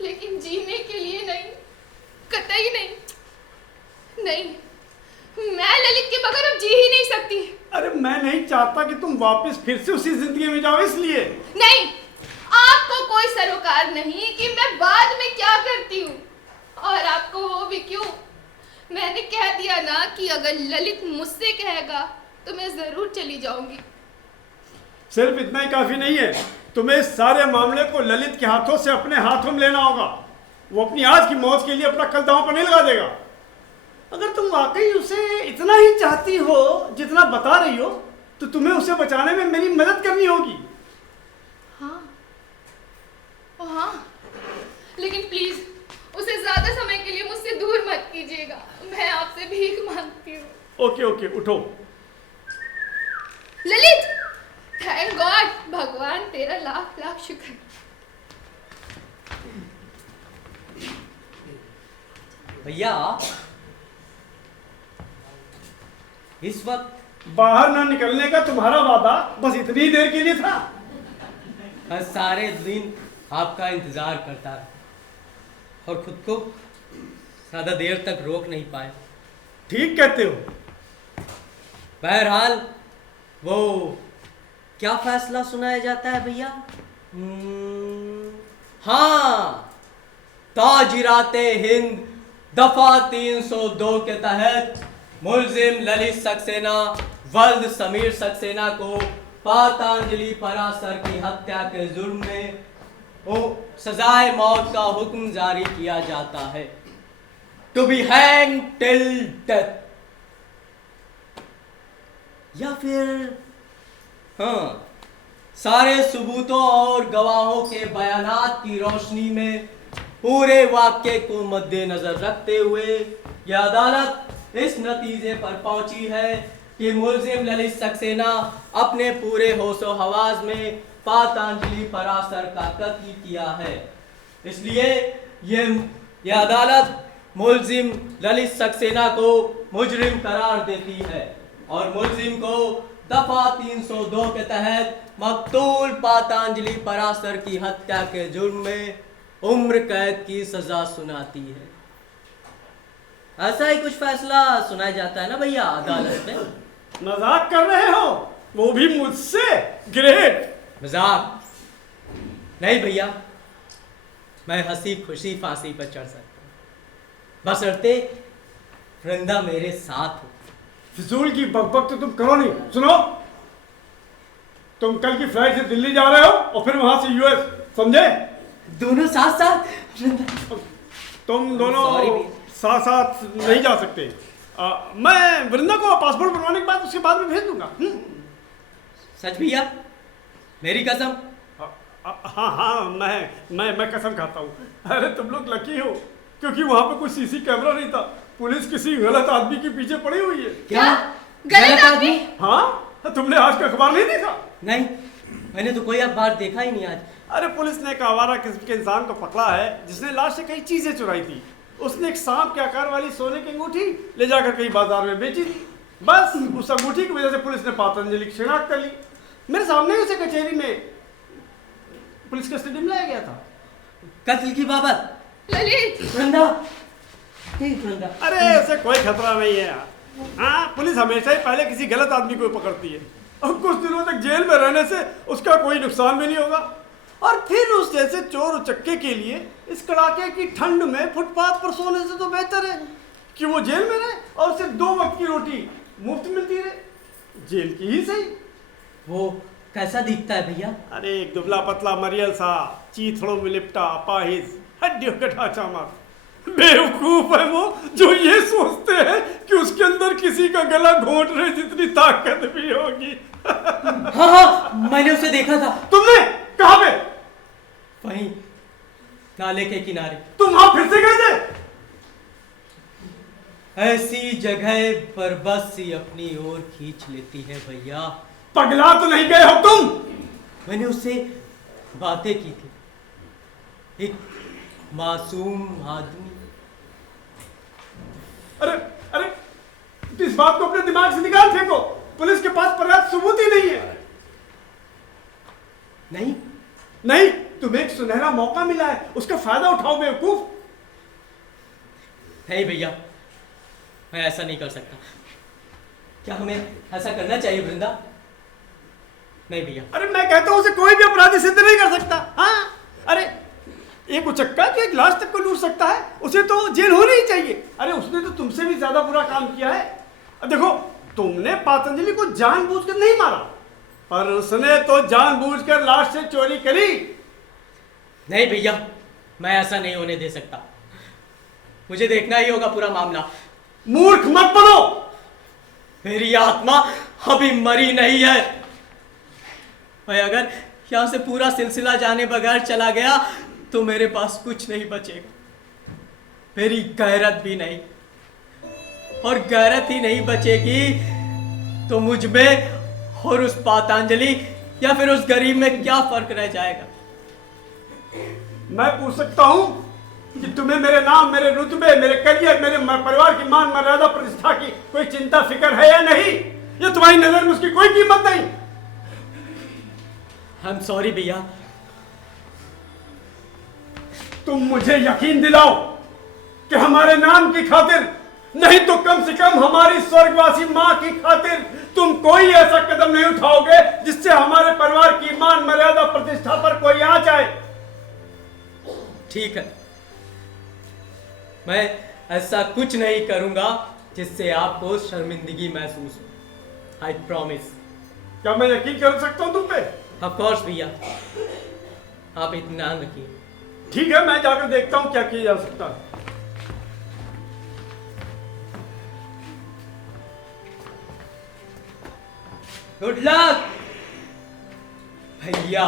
लेकिन जीने के लिए नहीं, कतई नहीं। मैं ललित के बगैर अब जी ही नहीं सकती। अरे मैं नहीं चाहता कि तुम वापस फिर से उसी जिंदगी में जाओ, इसलिए। नहीं, आपको कोई सरोकार नहीं कि मैं बाद में क्या करती हूँ, और आपको हो भी क्यों। मैंने कह दिया ना कि अगर ललित मुझसे कहेगा तो मैं जरूर चली जाऊंगी। सिर्फ इतना ही काफी नहीं है, तुम्हें इस सारे मामले को ललित के हाथों से अपने हाथों में लेना होगा। वो अपनी आज की मौत के लिए अपना कल दांव पर नहीं लगा देगा। अगर तुम वाकई उसे इतना ही चाहती हो जितना बता रही हो, तो तुम्हें उसे बचाने में मेरी मदद करनी होगी। हाँ, ओ हाँ, लेकिन प्लीज उसे ज्यादा समय के लिए मुझसे दूर मत कीजिएगा। मैं आपसे भीख मांगती हूँ। ओके ओके, उठो। ललित, थैंक गॉड, भगवान तेरा लाख लाख शुक्र। भैया इस वक्त बाहर ना निकलने का तुम्हारा वादा बस इतनी ही देर के लिए था। हर सारे दिन आपका इंतजार करता रहा और खुद को ज्यादा देर तक रोक नहीं पाए। ठीक कहते हो। बहरहाल वो क्या फैसला सुनाया जाता है भैया? हाँ, ताजिराते हिंद दफा 302 के तहत मुलजिम ललित सक्सेना वल्द समीर सक्सेना को पातंजलि पराशर की हत्या के जुर्म में सजाए मौत का हुक्म जारी किया जाता है। To be hang till death. या फिर हाँ, सारे सबूतों और गवाहों के बयानात की रोशनी में पूरे वाक्य को मद्देनजर रखते हुए यह अदालत इस नतीजे पर पहुंची है कि मुलजिम ललित सक्सेना अपने पूरे होशो हवास में पातंजलि पराशर का कत्ल किया है। इसलिए यह अदालत मुलजिम ललित सक्सेना को मुजरिम करार देती है और मुलजिम को दफा 302 के तहत मकतूल पातंजलि पराशर की हत्या के जुर्म में उम्र कैद की सजा सुनाती है। ऐसा ही कुछ फैसला सुनाया जाता है ना भैया अदालत में? मजाक कर रहे हो? वो भी मुझसे? ग्रेट। मजाक नहीं भैया, मैं हंसी खुशी फांसी पर चढ़ सकता हूँ, बशर्ते वृंदा मेरे साथ हो। फिजूल की बकबक तो तुम करो नहीं। सुनो, तुम कल की फ्लाइट से दिल्ली जा रहे हो और फिर वहां से यूएस, समझे? दोनों साथ साथ? तुम दोनों साथ साथ नहीं जा सकते। मैं वृंदा को पासपोर्ट बनवाने के बाद उसके बाद में भेज दूंगा। सच भैया? मेरी कसम? हाँ हाँ, मैं कसम खाता हूँ। अरे तुम लोग लकी हो क्योंकि वहां पे कोई सीसी कैमरा नहीं था। पुलिस किसी गलत आदमी के पीछे पड़ी हुई है। क्या गलत आदमी? हाँ, तुमने आज का अखबार नहीं देखा? नहीं, मैंने तो कोई अखबार देखा ही नहीं आज। अरे पुलिस ने एक आवारा किस्म के इंसान को पकड़ा है जिसने लाश से कई चीजें चुराई थी। उसने एक सांप के आकार वाली सोने की अंगूठी ले जाकर कहीं बाजार में बेची थी। बस उस अंगूठी की वजह से पुलिस ने पातंजलि की शिनाख्त कर ली। मेरे सामने उसे कचहरी में पुलिस कस्टडी में लाया गया था कत्ल की बाबत। ललित, वृंदा, वृंदा। अरे ऐसे कोई खतरा नहीं है यार। हाँ, पुलिस हमेशा ही पहले किसी गलत आदमी को पकड़ती है और कुछ दिनों तक जेल में रहने से उसका कोई नुकसान भी नहीं होगा। और फिर उस जैसे चोर उचक्के के लिए इस कड़ाके की ठंड में फुटपाथ पर सोने से तो बेहतर है कि वो जेल में रहे और सिर्फ 2 वक्त की रोटी मुफ्त मिलती रहे। जेल की ही सही। वो कैसा दिखता है भैया? अरे एक दुबला पतला मरियल सा, चीथड़ों में लिपटा, अपाहिज, हड्डियों का ढांचा मार। बेवकूफ है वो जो ये सोचते हैं कि उसके अंदर किसी का गला घोंटने जितनी ताकत भी होगी। हाँ हाँ, मैंने उसे देखा था। तुमने? कहाँ पे? वहीं नाले के किनारे। तुम वहां फिर से गए थे? ऐसी जगह पर बस ही अपनी ओर खींच लेती है भैया। पगला तो नहीं गए हो तुम? मैंने उससे बातें की थी, एक मासूम आदमी। अरे अरे, इस बात को अपने दिमाग से निकाल फेंको। पुलिस के पास पर्याप्त सबूत ही नहीं है। नहीं, तुम्हें एक सुनहरा मौका मिला है, उसका फायदा उठाओ बेवकूफ। नहीं भैया, मैं ऐसा नहीं कर सकता। क्या हमें ऐसा करना चाहिए वृंदा? नहीं भैया। अरे मैं कहता हूं उसे कोई भी अपराधी सिद्ध नहीं कर सकता। हाँ, अरे एक उचक्का जो एक लाश तक को लूट सकता है उसे तो जेल होनी ही चाहिए। अरे उसने तो तुमसे भी ज्यादा बुरा काम किया है। अब देखो, तुमने पतंजलि को जानबूझकर नहीं मारा, पर उसने तो जानबूझकर लाश से चोरी करी। नहीं भैया, मैं ऐसा नहीं होने दे सकता। मुझे देखना ही होगा पूरा मामला। मूर्ख मत बनो। मेरी आत्मा अभी मरी नहीं है। मैं अगर यहां से पूरा सिलसिला जाने बगैर चला गया तो मेरे पास कुछ नहीं बचेगा। मेरी गैरत भी नहीं, और गैरत ही नहीं बचेगी तो मुझ में और उस पतंजलि या फिर उस गरीब में क्या फर्क रह जाएगा? मैं पूछ सकता हूं कि तुम्हें मेरे नाम, मेरे रुतबे, मेरे करियर, मेरे परिवार की मान मर्यादा प्रतिष्ठा की कोई चिंता फिक्र है या नहीं? या तुम्हारी नजर में उसकी कोई कीमत नहीं? आई एम सॉरी भैया। तुम मुझे यकीन दिलाओ कि हमारे नाम की खातिर, नहीं तो कम से कम हमारी स्वर्गवासी मां की खातिर तुम कोई ऐसा कदम नहीं उठाओगे जिससे हमारे परिवार की मान मर्यादा प्रतिष्ठा पर कोई आंच आए। ठीक है, मैं ऐसा कुछ नहीं करूंगा जिससे आपको शर्मिंदगी महसूस हो। I promise. क्या मैं यकीन कर सकता हूं तुम पे? ऑफ कोर्स भैया, आप इत्मीनान रखिए। ठीक है, मैं जाकर देखता हूं क्या किया जा सकता है। गुड लक भैया।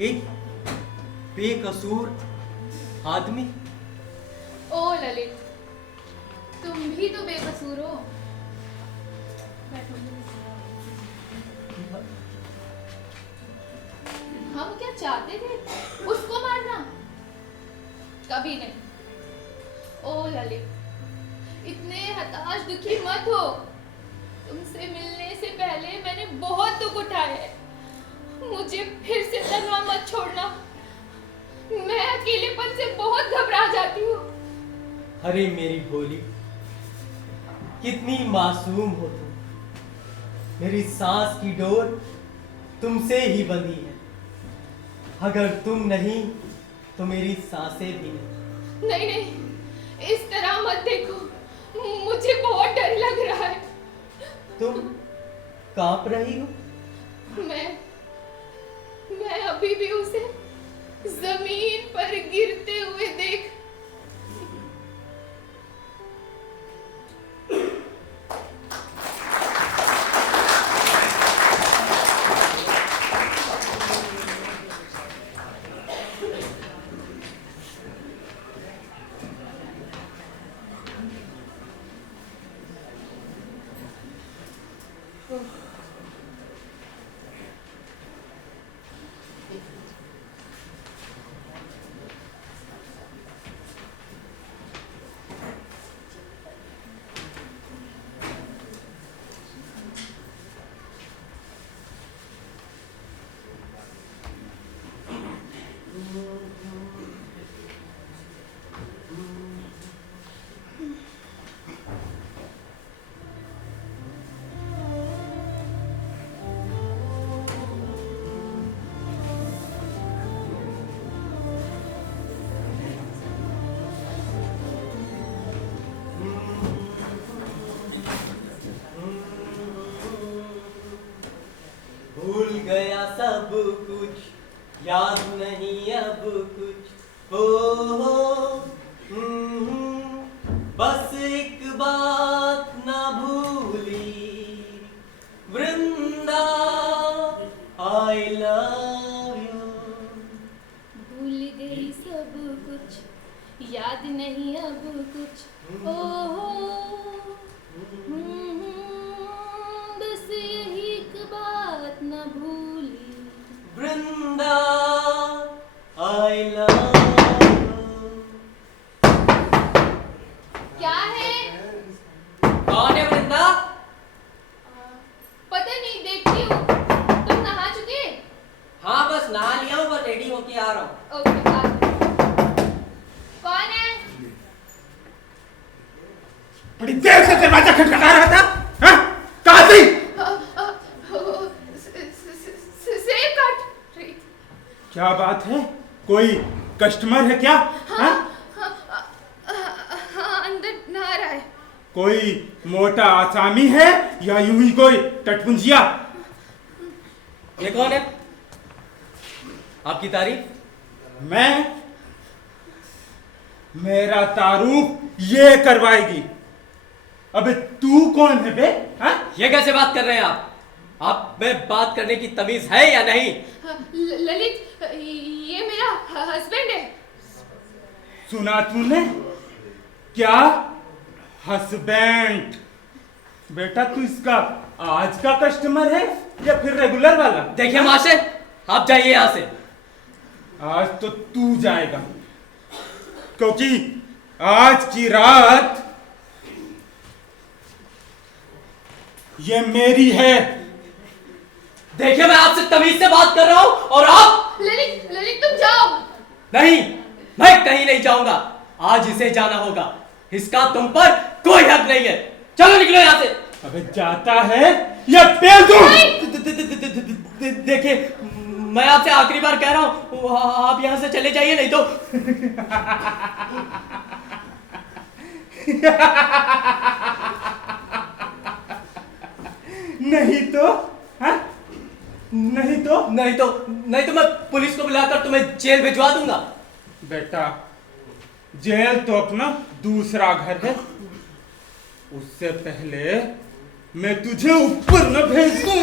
एक बेकसूर आदमी। ओ ललित, तुम भी तो बेकसूर हो। हम क्या चाहते थे? उसको मारना? कभी नहीं। ओ ललित, इतने हताश दुखी मत हो। तुमसे मिलने से पहले मैंने बहुत दुख उठाए हैं। मुझे फिर से तन्हा मत छोड़ना। मैं अकेलेपन से बहुत घबरा जाती हूँ। अरे मेरी भोली, कितनी मासूम हो तुम। मेरी सांस की डोर तुमसे ही बंधी है। अगर तुम नहीं तो मेरी सांसें भी नहीं। नहीं नहीं, इस तरह मत देखो। मुझे बहुत डर लग रहा है। तुम कांप रही हो? मैं अभी भी उसे जमीन पर गिरते हुए देख। भूल गया सब कुछ, याद नहीं अब कुछ। ओ बस एक बात ना भूली, वृंदा आई लव यू। भूल गई सब कुछ, याद नहीं अब कुछ। बस यही एक बात न भूली, वृंदा आई लव यू। क्या है? कौन है वृंदा? पता नहीं, देखती हूँ। तुम नहा चुके? हाँ, बस नहा लिया हूँ, बस रेडी होके आ रहा हूँ। ओके, कौन है? बड़ी देर से दरवाजा खटखटा रहा था। हाँ? कहाँ थी? सेब काट रही। क्या बात है? कोई कस्टमर है क्या? हाँ? हाँ, अंदर नहा रहा है। कोई मोटा आसामी है या यूं ही कोई टटपुंजिया? ये कौन है? आपकी तारीफ? मेरा तारुफ ये करवाएगी। अबे तू कौन है बे? हाँ? ये कैसे बात कर रहे हैं आप में बात करने की तमीज है या नहीं? ललित, ये मेरा हस्बैंड है। सुना तूने? क्या हस्बैंड? बेटा तू इसका आज का कस्टमर है या फिर रेगुलर वाला? देखिए मास्टर, आप जाइए यहाँ से। आज तो तू जाएगा, क्योंकि आज की रात ये मेरी है। देखिए मैं आपसे तमीज से बात कर रहा हूँ और आप। ललित, ललित तुम जाओ। नहीं, मैं कहीं नहीं जाऊंगा। आज इसे जाना होगा, इसका तुम पर कोई हक नहीं है। चलो निकलो यहाँ से। अबे जाता है या पेल दूं? देखिए मैं आपसे आखिरी बार कह रहा हूँ, आप यहाँ से चले जाइए, नहीं तो। नहीं तो? हाँ? नहीं तो मैं पुलिस को बुलाकर तुम्हें जेल भिजवा दूंगा। बेटा जेल तो अपना दूसरा घर है, उससे पहले मैं तुझे ऊपर न भेज दूं।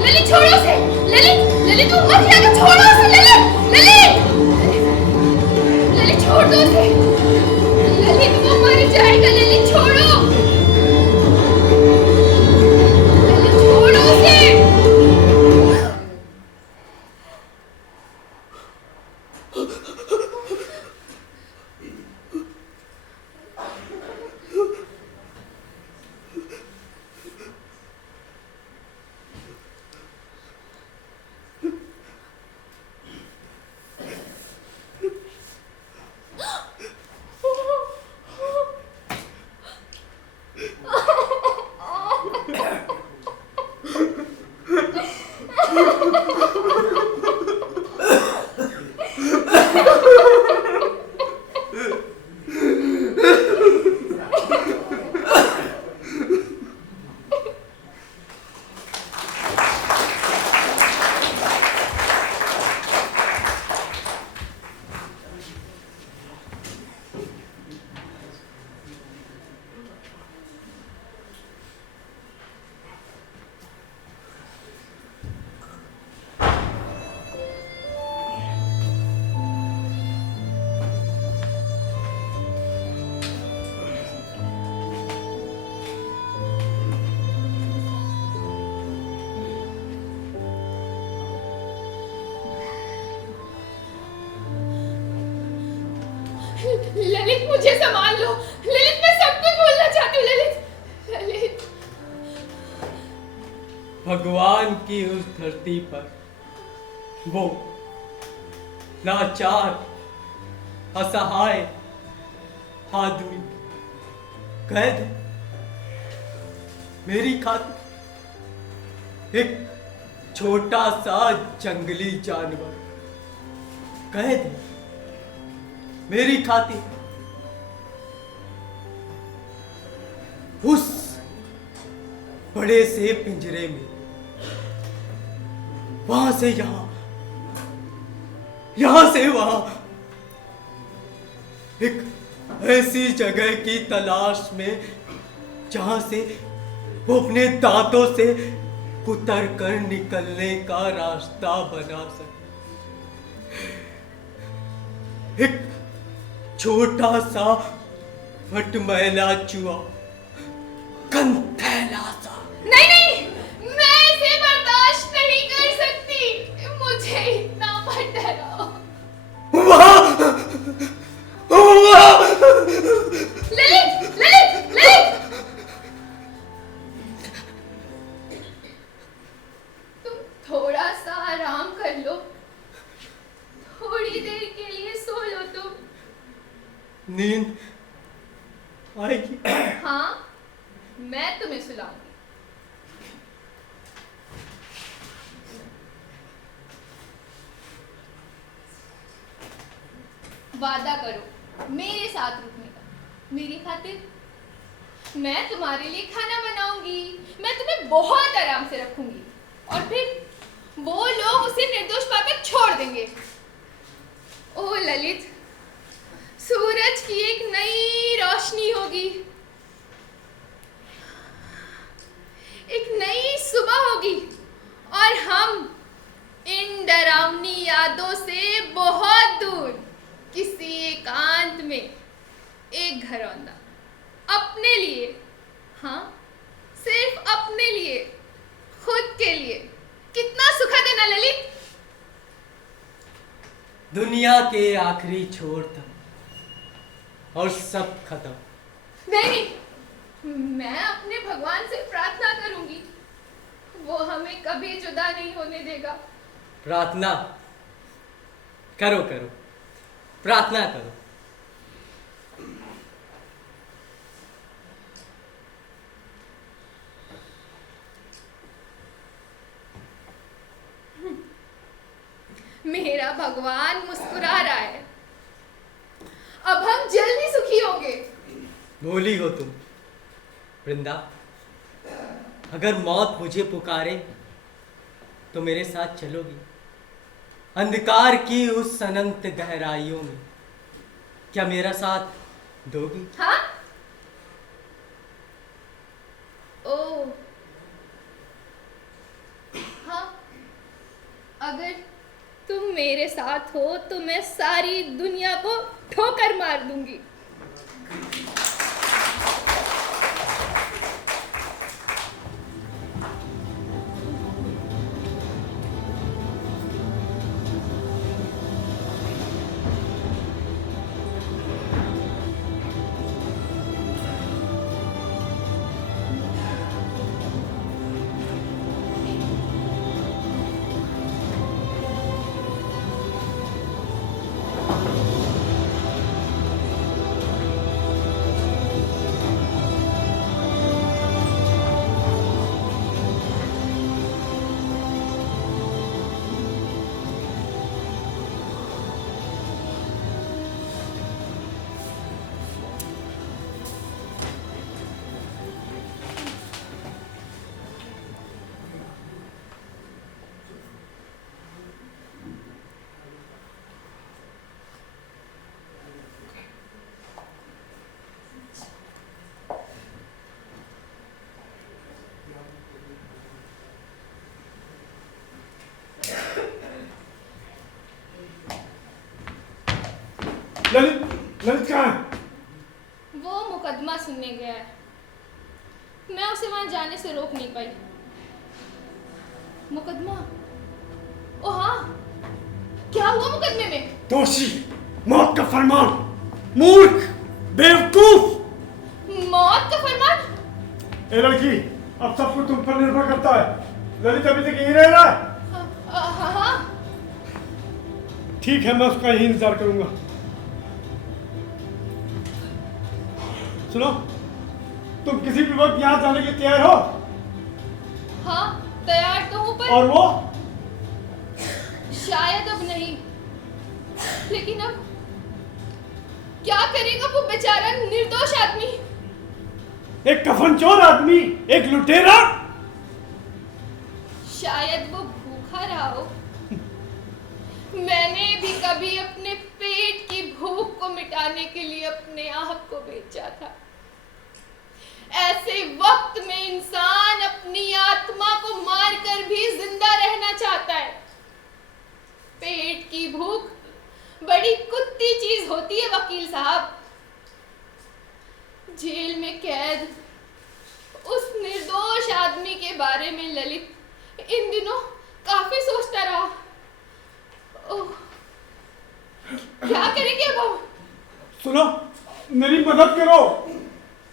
अरे छोड़ो उसे, मैं कह रही हूँ, छोड़ो, ललित छोड़ो उसे, ललित वो मर जाएगा, छोड़ो उसे, ललित छोड़ दो उसे, ललित वो मर जाएगा, ललित छोड़ो उसे। ललित मुझे संभाल लो, ललित मैं सब कुछ बोलना चाहती हूँ, ललित। भगवान की उस धरती पर वो लाचार असहाय आदमी कैद है मेरी खातिर। एक छोटा सा जंगली जानवर कैद है मेरी खातिर। उस बड़े से पिंजरे में, वहां से यहां, यहां से वहां, एक ऐसी जगह की तलाश में जहां से वो अपने दांतों से कुतर कर निकलने का रास्ता बना सके। एक छोटा सा बट मैला चुआ कंथैला सा। नहीं नहीं, मैं इसे बर्दाश्त नहीं कर सकती। मुझे इतना मत डराओ। ललित ललित ललित, तुम थोड़ा सा आराम कर लो, थोड़ी देर के लिए सो लो तुम। नींद आएगी? हाँ, मैं तुम्हें सुलाऊंगी। वादा करो मेरे साथ रुकने का, मेरी खातिर। मैं तुम्हारे लिए खाना बनाऊंगी, मैं तुम्हें बहुत आराम से रखूंगी, और फिर वो लोग उसे निर्दोष पाकर छोड़ देंगे। ओ ललित, सूरज की एक नई रोशनी होगी, एक नई सुबह होगी, और हम इन डरावनी यादों से बहुत दूर किसी एकांत में एक घरौंदा अपने लिए, हाँ सिर्फ अपने लिए, खुद के लिए। कितना सुखद है ना ललित? दुनिया के आखिरी छोर तक और सब खत्म। नहीं, मैं अपने भगवान से प्रार्थना करूंगी, वो हमें कभी जुदा नहीं होने देगा। प्रार्थना करो करो, प्रार्थना करो। मेरा भगवान मुस्कुरा रहा है, अब हम जल्दी सुखी होंगे। भोली हो तुम वृंदा। अगर मौत मुझे पुकारे तो मेरे साथ चलोगी अंधकार की उस अनंत गहराइयों में? क्या मेरा साथ दोगी? हाँ? ओ हाँ, अगर तुम मेरे साथ हो तो मैं सारी दुनिया को ठोकर मार दूंगी। ललित, ललित कहाँ है? वो मुकदमा सुनने गया है, मैं उसे वहां जाने से रोक नहीं पाई। मुकदमा? ओ हाँ, क्या हुआ मुकदमे में? दोषी, मौत का फरमान। मूर्ख, बेवकूफ। मौत का फरमान? ए लड़की, अब सब कुछ तुम पर निर्भर करता है। ललित अभी तक यहीं रह रहा है? हाँ हाँ। ठीक है, मैं उसका यही इंतजार करूंगा। सुनो, तुम किसी भी वक्त यहाँ जाने के लिए तैयार हो? हाँ, तैयार तो हूँ, पर और वो? शायद अब नहीं। लेकिन अब क्या करेगा वो बेचारा निर्दोष आदमी? एक कफनचोर आदमी, एक लुटेरा। शायद वो भूखा रहा हो। मैंने भी कभी अपने पेट की भूख को मिटाने के लिए अपने आप को बेचा था। ऐसे वक्त में इंसान अपनी आत्मा को मारकर भी जिंदा रहना चाहता है। पेट की भूख बड़ी कुत्ती चीज होती है वकील साहब। जेल में कैद उस निर्दोष आदमी के बारे में ललित इन दिनों काफी सोचता रहा। ओह, क्या करेंगे अब हम? सुनो, मेरी मदद करो।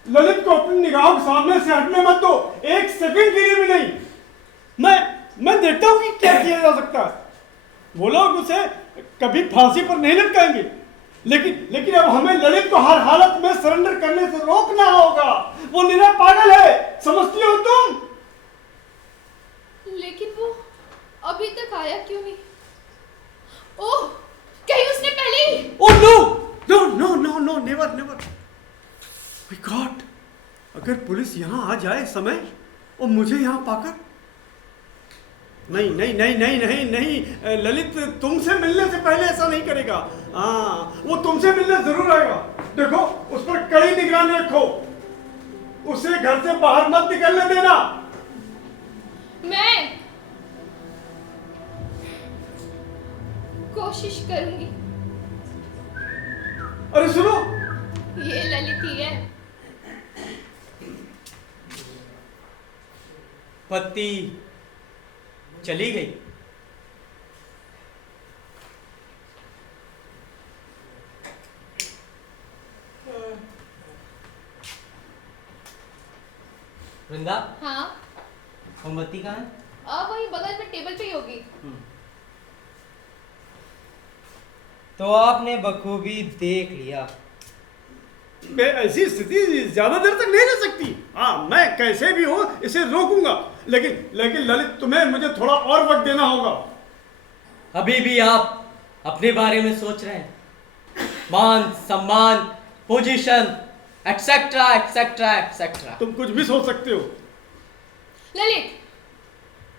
ललित को अपनी निगाहों के सामने से हटने मत दो, एक सेकंड के लिए भी नहीं। मैं देखता हूँ कि क्या किया जा सकता है। वो लोग उसे कभी फांसी पर नहीं लटकाएंगे, लेकिन अब हमें ललित को हर हालत में सरेंडर करने से रोकना होगा। वो निरा पागल है, समझती हो तुम? लेकिन वो अभी तक आया क्यों नहीं? ओह, कहीं उसने पहले ही? Oh no, never. My god, अगर पुलिस यहाँ आ जाए इस समय और मुझे यहाँ पाकर। नहीं, ललित तुमसे मिलने से पहले ऐसा नहीं करेगा। हाँ, वो तुमसे मिलने जरूर आएगा। देखो, उस पर कड़ी निगरानी रखो, उसे घर से बाहर मत निकलने देना। मैं कोशिश करूंगी। अरे सुनो, ये ललित ही है। पत्ती चली गई। वृंदा, हाँ, मोमबत्ती कहाँ है? वही बगल में टेबल पे ही होगी। तो आपने बखूबी देख लिया। मैं ऐसी स्थिति ज्यादा देर तक नहीं रह सकती। हाँ, मैं कैसे भी हो इसे रोकूंगा, लेकिन ललित, तुम्हें मुझे थोड़ा और वक्त देना होगा। अभी भी आप अपने बारे में सोच रहे हैं? मान सम्मान, पोजीशन, एक्सेट्रा एक्सेट्रा एक्सेट्रा। तुम कुछ भी सोच सकते हो। ललित,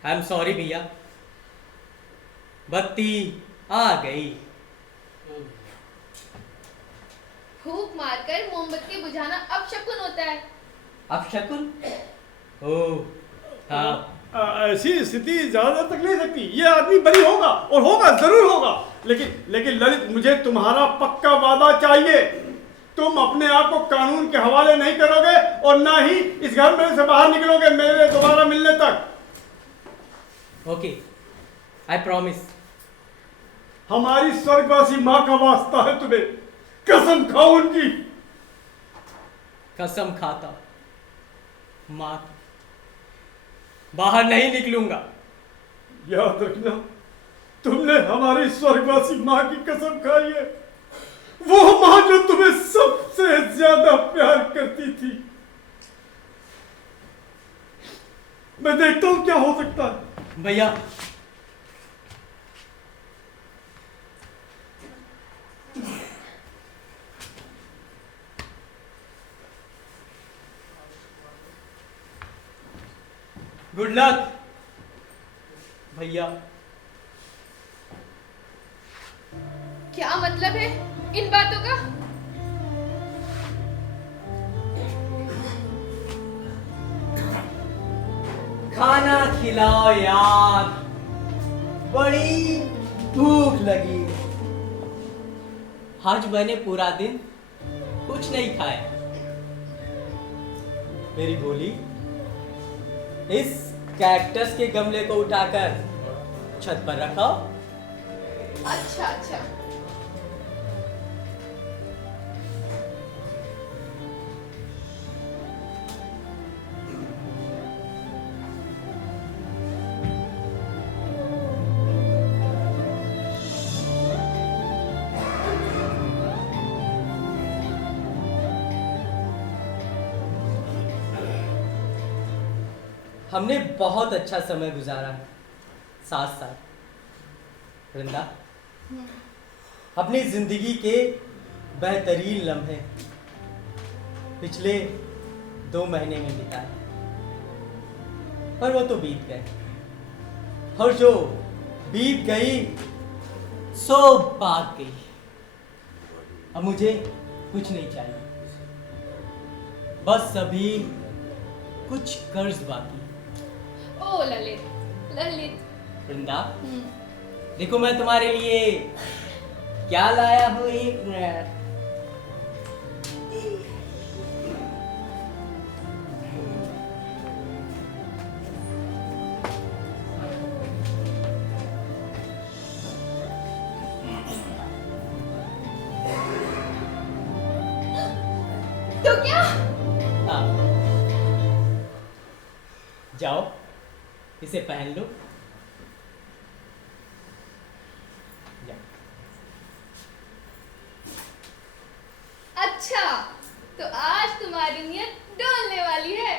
आई एम सॉरी भैया, बत्ती आ गई। फूंक मारकर मोमबत्ती बुझाना अपशकुन होता है। अपशकुन? ओह हाँ। ऐसी स्थिति ज्यादा देर तक नहीं सकती। ये आदमी बरी होगा, और होगा, जरूर होगा। लेकिन ललित, मुझे तुम्हारा पक्का वादा चाहिए। तुम अपने आप को कानून के हवाले नहीं करोगे और ना ही इस घर में से बाहर निकलोगे मेरे दोबारा मिलने तक। Okay, I promise. हमारी स्वर्गवासी माँ का वास्ता है तुम्हें, कसम खाओ उनकी। कसम खाता माँ की, बाहर नहीं निकलूंगा। याद रखना, तुमने हमारी स्वर्गवासी माँ की कसम खाई है, वो माँ जो तुम्हें सबसे ज्यादा प्यार करती थी। मैं देखता हूं क्या हो सकता है। भैया, गुड लक भैया। क्या मतलब है इन बातों का? खाना खिलाओ यार, बड़ी भूख लगी। आज मैंने पूरा दिन कुछ नहीं खाया। मेरी भोली, इस कैक्टस के गमले को उठाकर छत पर रखो। अच्छा। हमने बहुत अच्छा समय गुजारा है साथ साथ। वृंदा, अपनी जिंदगी के बेहतरीन लम्हे पिछले 2 महीने में बिताए, पर वो तो बीत गए, और जो बीत गई सो बात गई। अब मुझे कुछ नहीं चाहिए, बस अभी कुछ कर्ज बाकी। ओ ललित। वृंदा, देखो मैं तुम्हारे लिए क्या लाया हूँ। एक तो क्या? हाँ। जाओ इसे पहन लो। जाओ। अच्छा, तो आज तुम्हारी नियत डोलने वाली है।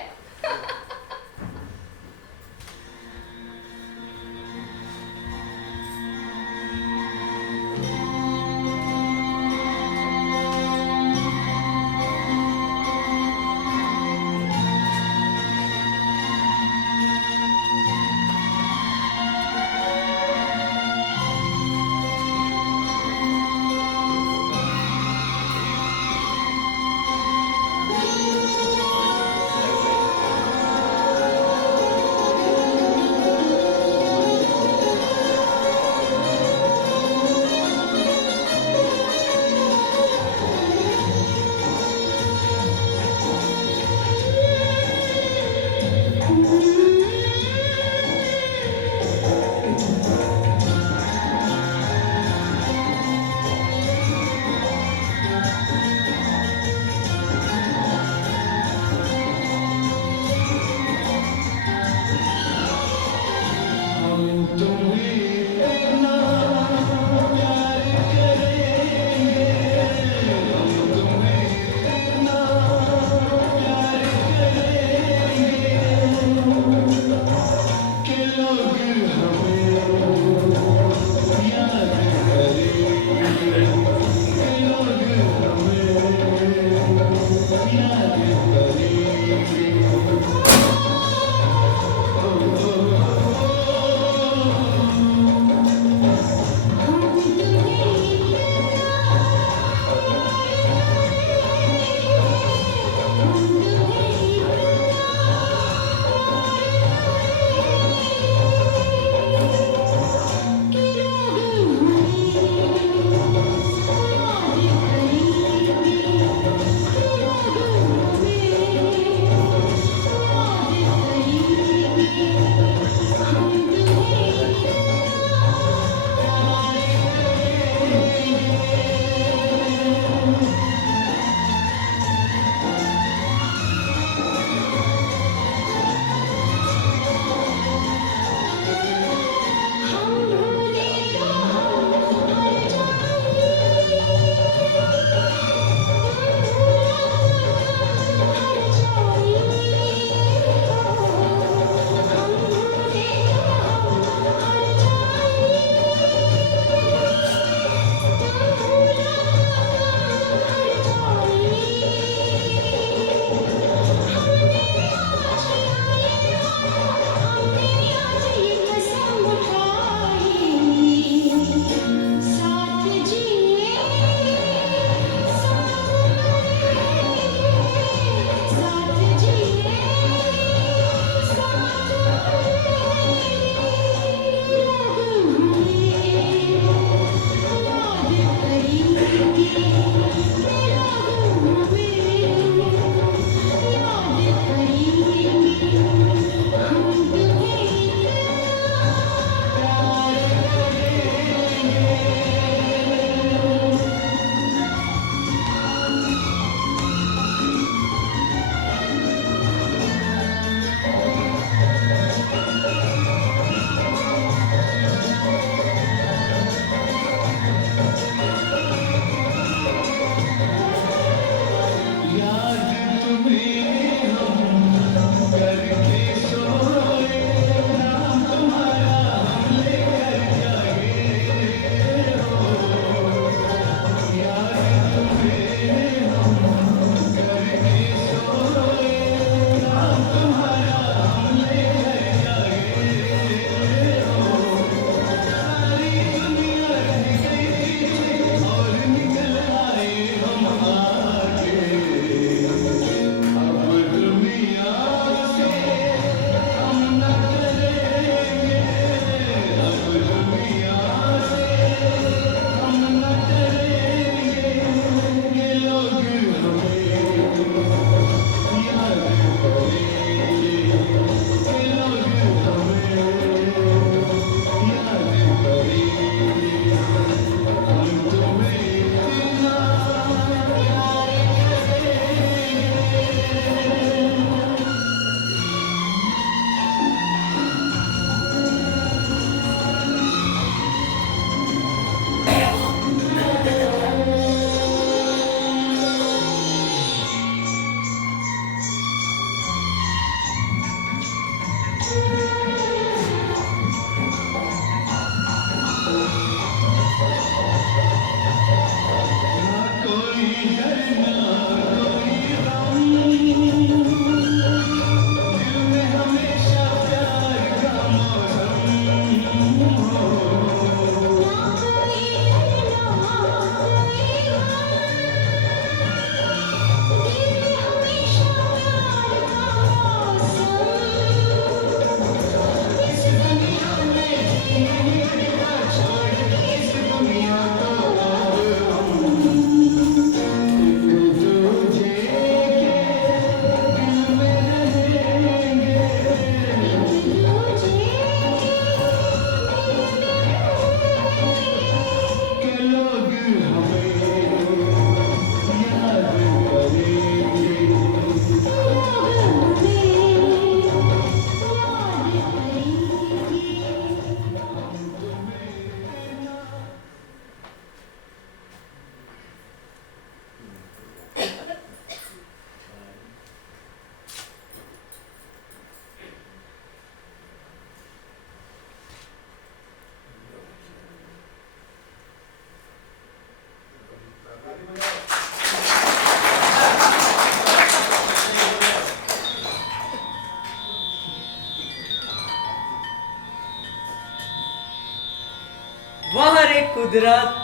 वह रे कुदरत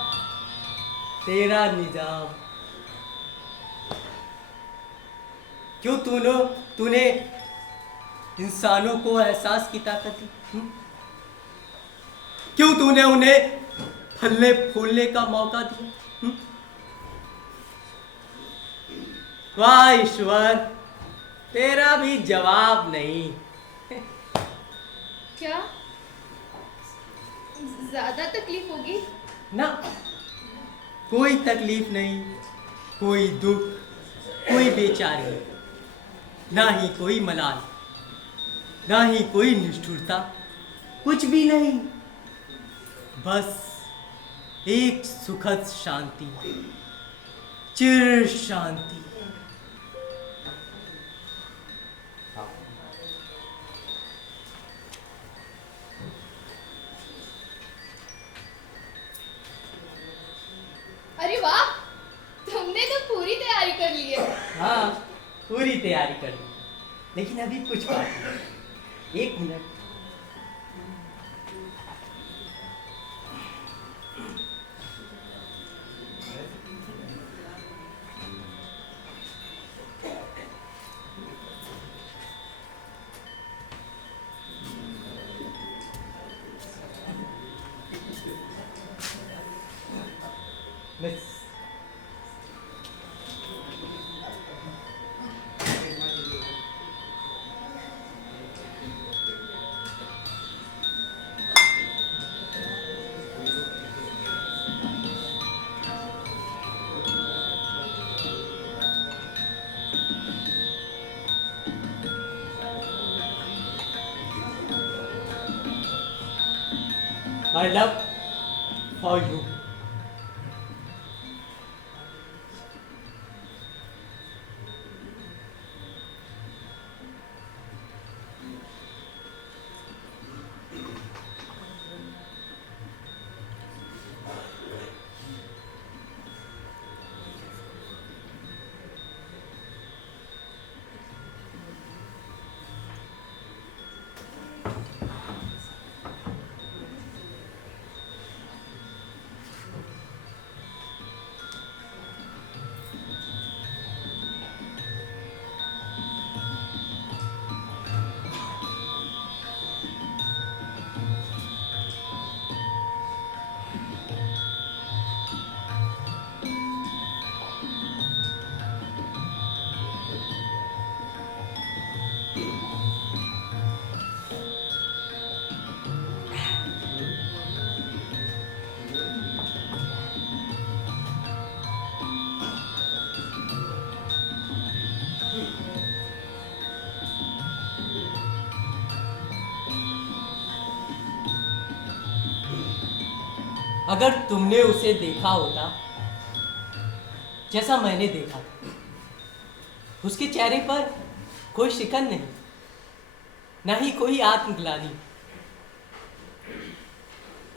तेरा निजाम। क्यों तूने इंसानों को एहसास की ताकत दी? क्यों तूने उन्हें फलने फूलने का मौका दिया? वाह ईश्वर, तेरा भी जवाब नहीं। क्या ज्यादा तकलीफ होगी? ना, कोई तकलीफ नहीं, कोई दुख, कोई बेचारी, ना ही कोई मलाल, ना ही कोई निष्ठुरता, कुछ भी नहीं। बस एक सुखद शांति, चिर शांति। अरे वाह, तुमने तो पूरी तैयारी कर ली है। हाँ, पूरी तैयारी कर ली, लेकिन अभी कुछ बात है। एक minute. Let's My love for you. अगर तुमने उसे देखा होता जैसा मैंने देखा, उसके चेहरे पर कोई शिकन नहीं, ना ही कोई आत्मग्लानि,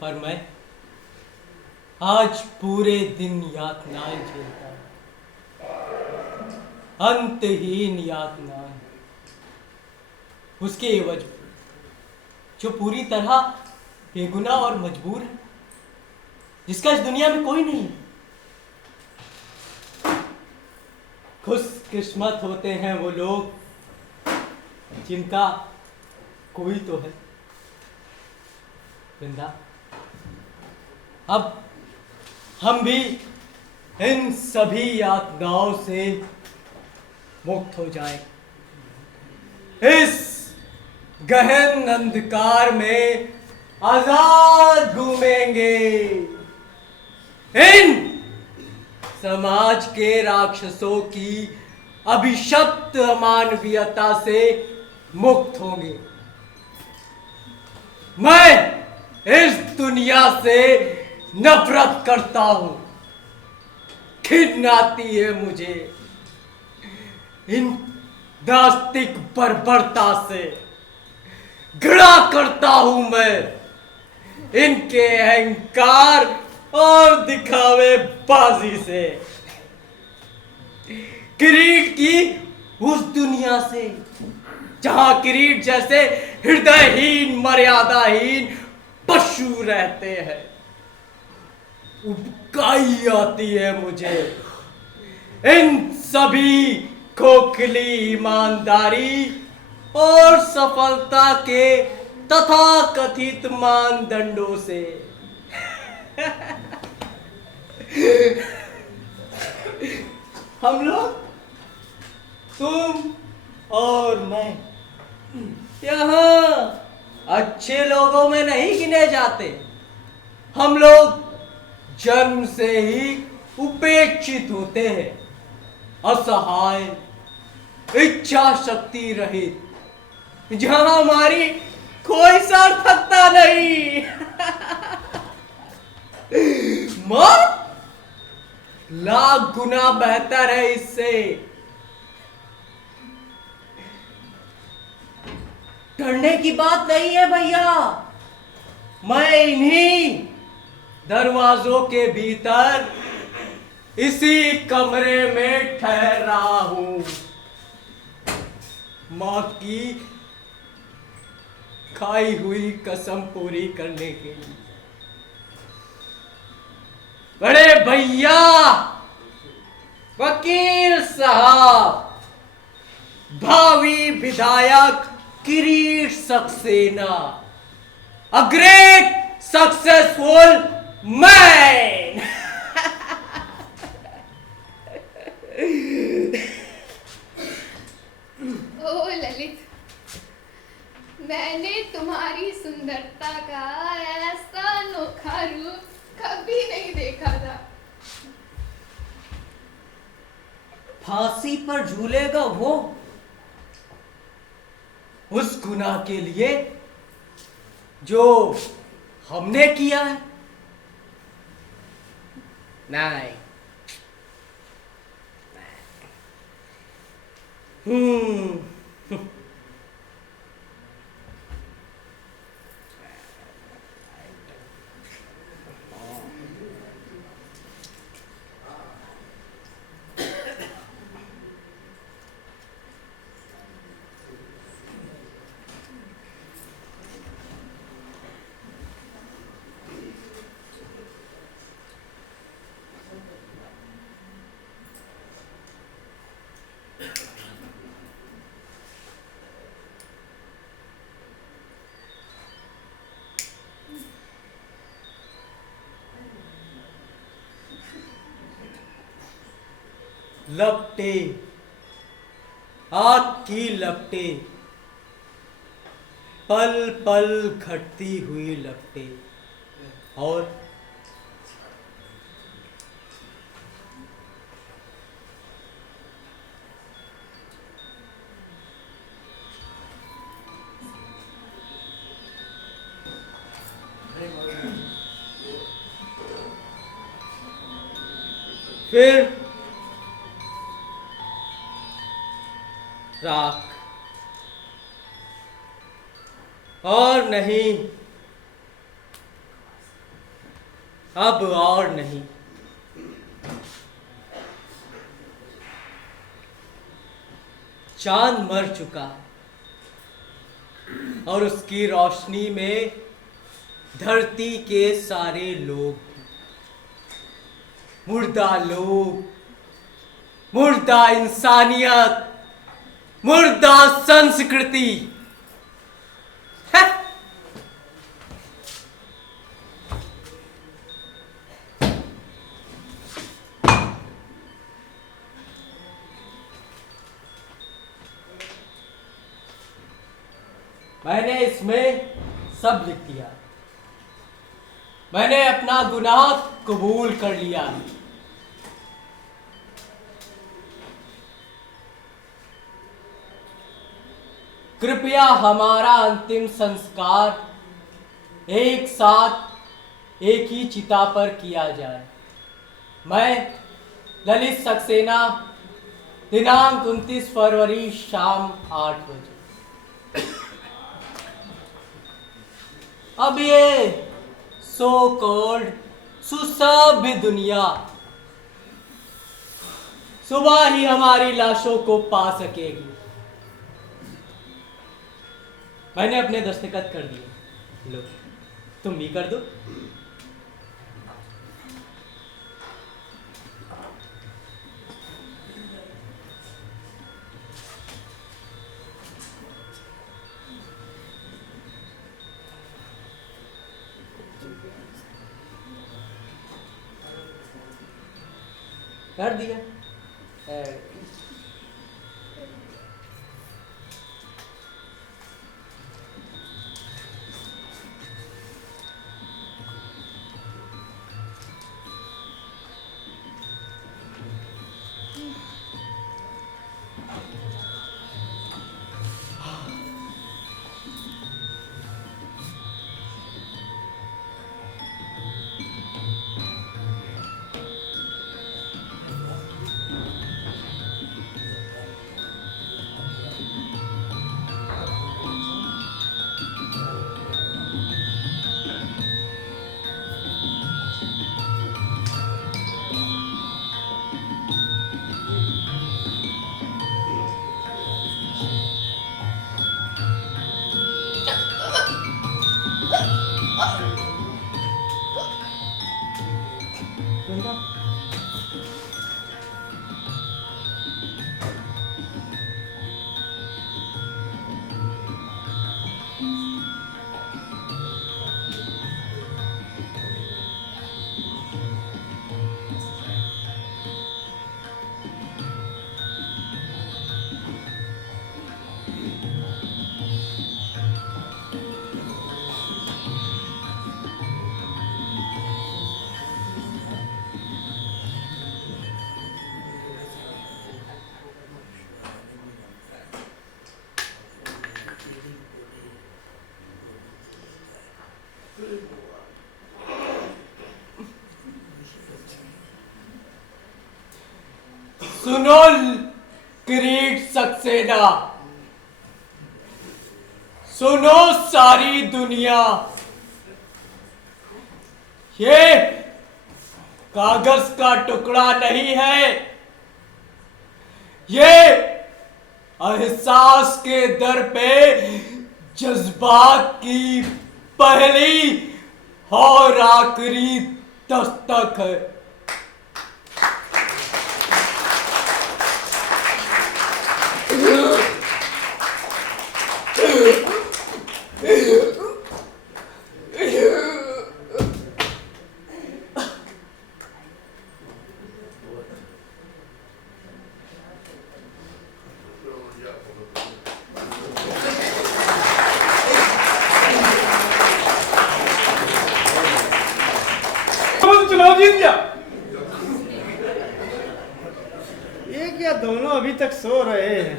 पर मैं आज पूरे दिन यातनाएं झेलता हूं, अंतहीन यातनाएं, उसके एवज जो पूरी तरह बेगुनाह और मजबूर है, जिसका इस दुनिया में कोई नहीं है। खुशकिस्मत होते हैं वो लोग जिनका कोई तो है। वृंदा, अब हम भी इन सभी यातनाओं से मुक्त हो जाएं। इस गहन अंधकार में आजाद घूमेंगे, इन समाज के राक्षसों की अभिशप्त अमानवीयता से मुक्त होंगे। मैं इस दुनिया से नफरत करता हूं, घिन आती है मुझे इन नास्तिक बर्बरता से, घृणा करता हूं मैं इनके अहंकार और दिखावे बाजी से, किरीट की उस दुनिया से जहां किरीट जैसे हृदयहीन मर्यादाहीन पशु रहते हैं। उबकाई आती है मुझे। इन सभी खोखली ईमानदारी और सफलता के तथाकथित मानदंडों से। हम लोग, तुम और मैं, यहाँ अच्छे लोगों में नहीं गिने जाते। हम लोग जन्म से ही उपेक्षित होते हैं, असहाय, इच्छा शक्ति रहित, जहां हमारी कोई सार्थकता नहीं। मौत लाख गुना बेहतर है इससे। डरने की बात नहीं है भैया। मैं इन्हीं दरवाजों के भीतर इसी कमरे में ठहर रहा हूं, मां की खाई हुई कसम पूरी करने के लिए। बड़े भैया, वकील साहब, भावी विधायक Kirit Saxena, a great successful man. ओ ललित, मैंने तुम्हारी सुंदरता का ऐसा अनोखा रूप कभी नहीं देखा था। फांसी पर झूलेगा वो उस गुनाह के लिए जो हमने किया है? नहीं। लपटे, आग की लपटे, पल पल घटती हुई लपटे, और फिर राख, और नहीं, अब और नहीं। चांद मर चुका और उसकी रोशनी में धरती के सारे लोग, मुर्दा लोग, मुर्दा इंसानियत, मुर्दा संस्कृति है। मैंने इसमें सब लिख दिया। मैंने अपना गुनाह कबूल कर लिया। कृपया हमारा अंतिम संस्कार एक साथ एक ही चिता पर किया जाए। मैं ललित सक्सेना, दिनांक 29 फरवरी शाम 8 बजे। अब ये सो कॉल्ड सुसभ्य दुनिया सुबह ही हमारी लाशों को पा सकेगी। मैंने अपने दस्तखत कर दिए, लो तुम भी कर दो। कर दिया। सुनो किरीट सक्सेना, सुनो सारी दुनिया, ये कागज का टुकड़ा नहीं है, ये एहसास के दर पे जज्बात की पहली और आखिरी दस्तक है। चुनाव जीत गया। ये क्या दोनों अभी तक सो रहे हैं?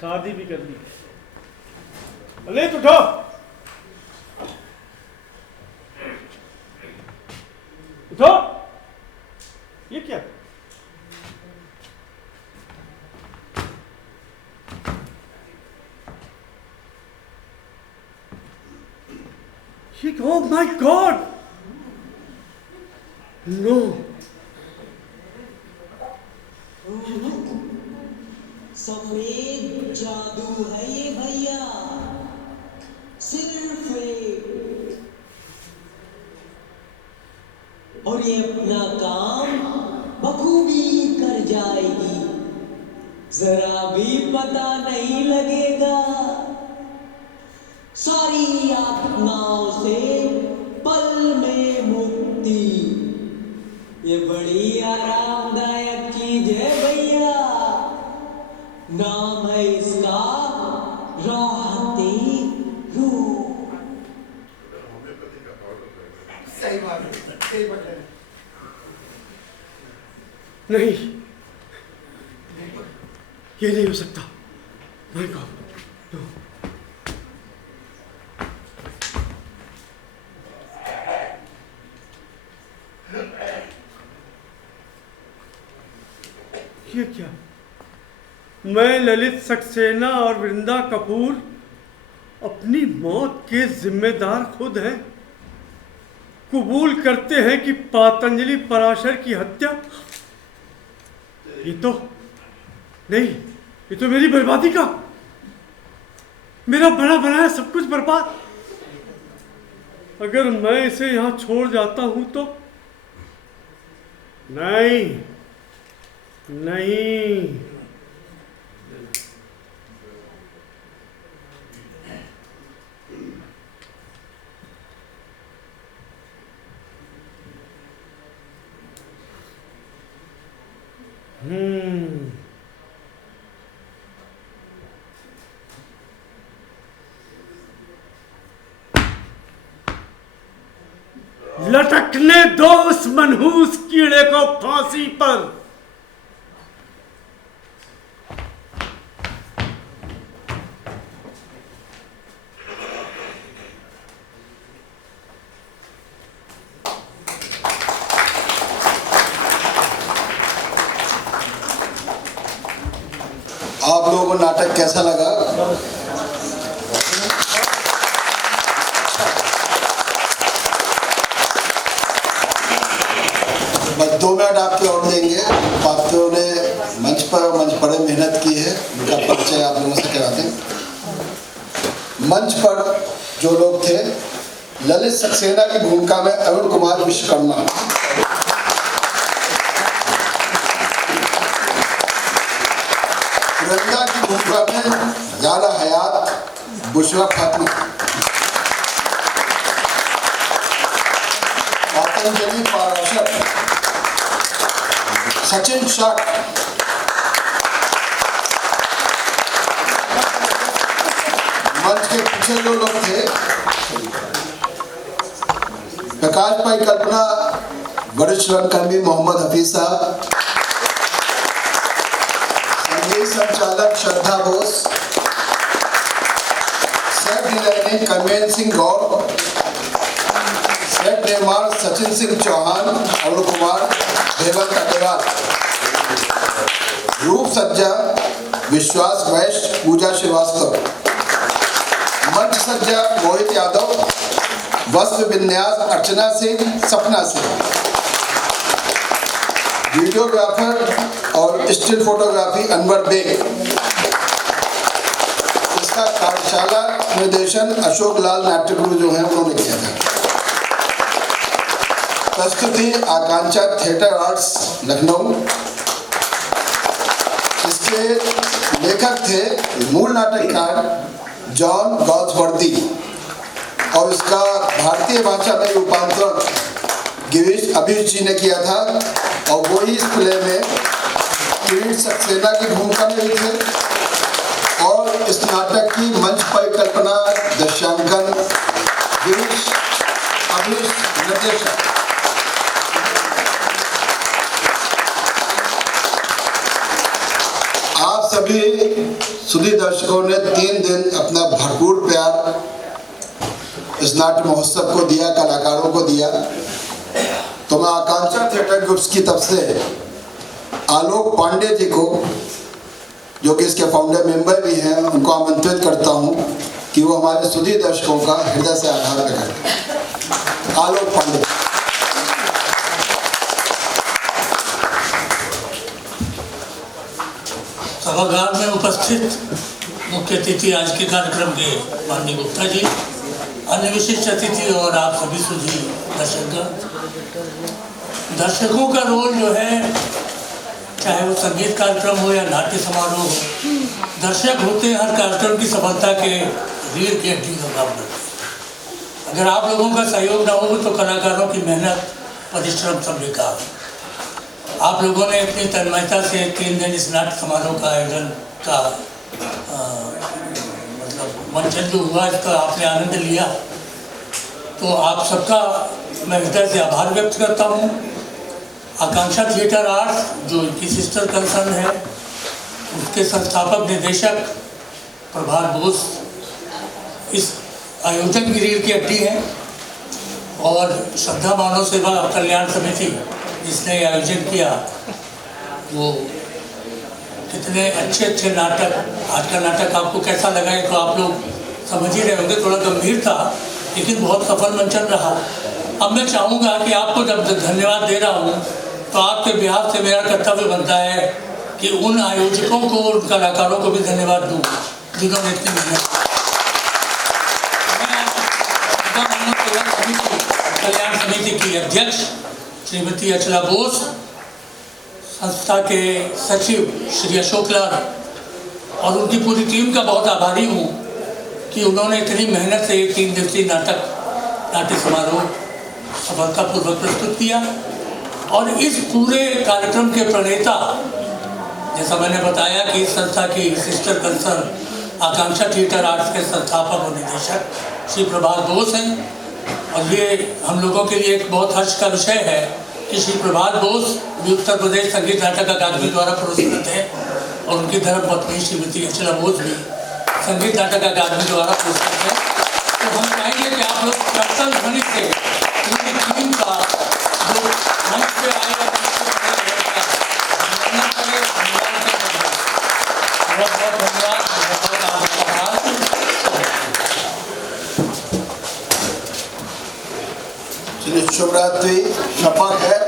शादी भी कर ली। ललित उठो। उठो। ये क्या? Oh my God! No. सफेद जादू है ये भैया, सिर्फ एक, और ये अपना काम बखूबी कर जाएगी, जरा भी पता नहीं लगेगा। सारी यातनाओं से पल में मुक्ति, ये बड़ी आरामदायक चीज है भैया। नाम है इसका राहते रूह। सही बात है, सही बात है। नहीं, ये नहीं हो सकता। नहीं कहो। ये क्या? मैं ललित सक्सेना और वृंदा कपूर अपनी मौत के जिम्मेदार खुद हैं। कबूल करते हैं कि पातंजलि पराशर की हत्या, ये तो नहीं, ये तो मेरी बर्बादी का, मेरा बना बनाया सब कुछ बर्बाद। अगर मैं इसे यहां छोड़ जाता हूं तो नहीं, नहीं, लटकने दो उस मनहूस कीड़े को फांसी पर। आप लोगों को नाटक कैसा लगा? बस 2 मिनट आपके और देंगे। पात्रों ने मंच पर मेहनत की है, उनका परिचय आप लोगों से करा दें। मंच पर जो लोग थे, ललित सक्सेना की भूमिका में अरुण कुमार विश्वकर्मा, वृंदा की भूमिका में यारा हयात बुशरा खातून, पतंजलि पाराशर सचिन शाह, मंच के पीछे जो लोग थे, प्रकाश भाई कल्पना, वरिष्ठ रंगकर्मी मोहम्मद हफीज साहब, संगीत संचालक श्रद्धा बोस, सेट डिजाइनिंग कमेन सिंह गौर, सेट निर्माण सचिन सिंह चौहान, अरुण कुमार, हेमंत अग्रवाल, रूप सज्जा विश्वास वैश्य, पूजा श्रीवास्तव, मंच सज्जा मोहित यादव, वस्त्र विन्यास अर्चना सिंह, सपना सिंह, वीडियोग्राफर और स्टिल फोटोग्राफी अनवर बेग, इसका कार्यशाला निर्देशन अशोक लाल नाट्यगुरु जो हैं उन्होंने किया था। प्रस्तुति आकांक्षा थिएटर आर्ट्स लखनऊ। इसके लेखक थे मूल नाटककार जॉन गॉल्सवर्दी और इसका भारतीय भाषा में रूपांतरण गिरीश अभिष जी ने किया था और वही इस प्ले में किरीट सक्सेना की भूमिका में भी थे और इस नाटक की मंच परिकल्पना, दृश्यांकन गिरीश अभिष निर्देशक। आप सभी सुधी दर्शकों ने 3 दिन अपना भरपूर प्यार इस नाट्य महोत्सव को दिया, कलाकारों को दिया। तो मैं आकांक्षा थिएटर ग्रुप्स की तरफ से आलोक पांडे जी को, जो कि इसके फाउंडर मेंबर भी हैं, उनको आमंत्रित करता हूं कि वो हमारे सुधी दर्शकों का हृदय से आभार करें। आलोक पांडे। सभागार में उपस्थित मुख्य अतिथि आज के कार्यक्रम के माननीय गुप्ता जी, अन्य विशिष्ट अतिथि और आप सभी सुधी दर्शकों का रोल जो है, चाहे वो संगीत कार्यक्रम हो या नाट्य समारोह हो, दर्शक होते हैं हर कार्यक्रम की सफलता के रीढ़ की हड्डी का काम करते हैं। अगर आप लोगों का सहयोग ना हो तो कलाकारों की मेहनत परिश्रम सब बेकार। आप लोगों ने अपनी तन्मयता से 3 दिन इस नाट्य समारोह का आयोजन का मतलब मंचन जो हुआ, इसका आपने आनंद लिया, तो आप सबका मैं हृदय से आभार व्यक्त करता हूँ। आकांक्षा थिएटर आर्ट्स जो इनकी सिस्टर कंसर्न है, उसके संस्थापक निदेशक प्रभात बोस इस आयोजन की रीढ़ की हड्डी है और श्रद्धा मानव सेवा कल्याण समिति जिसने आयोजन किया, वो कितने अच्छे नाटक, आज का नाटक आपको कैसा लगा है तो आप लोग समझ ही रहे होंगे, थोड़ा गंभीर था लेकिन बहुत सफल मंचन रहा। अब मैं चाहूँगा कि आपको जब धन्यवाद दे रहा हूँ तो आपके बिहार से मेरा कर्तव्य बनता है कि उन आयोजकों को, उन कलाकारों को भी धन्यवाद दूँ जिन्होंने इतनी मेहनत। कल्याण समिति की अध्यक्ष श्रीमती अचला बोस, संस्था के सचिव श्री अशोक लाल और उनकी पूरी टीम का बहुत आभारी हूँ कि उन्होंने इतनी मेहनत से 3 दिवसीय नाट्य समारोह सफलतापूर्वक प्रस्तुत किया। और इस पूरे कार्यक्रम के प्रणेता जैसा मैंने बताया कि इस संस्था की सिस्टर कंसर्न आकांक्षा थिएटर आर्ट्स के संस्थापक और निदेशक श्री प्रभात बोस हैं। और ये हम लोगों के लिए एक बहुत हर्ष का विषय है कि श्री प्रभात बोस भी उत्तर प्रदेश संगीत नाटक अकादमी द्वारा पुरस्कृत हैं और उनकी धर्मपत्नी श्रीमती अचला बोस भी संगीत नाटक अकादमी द्वारा पुरस्कृत है। तो हम चाहेंगे कि आप लोग कर्तन ध्वनि से उनकी टीम का जो मंच पे आएगा बहुत बहुत धन्यवाद, बहुत आपका आभार। चलिए, शुभ रात्रि, शपथ है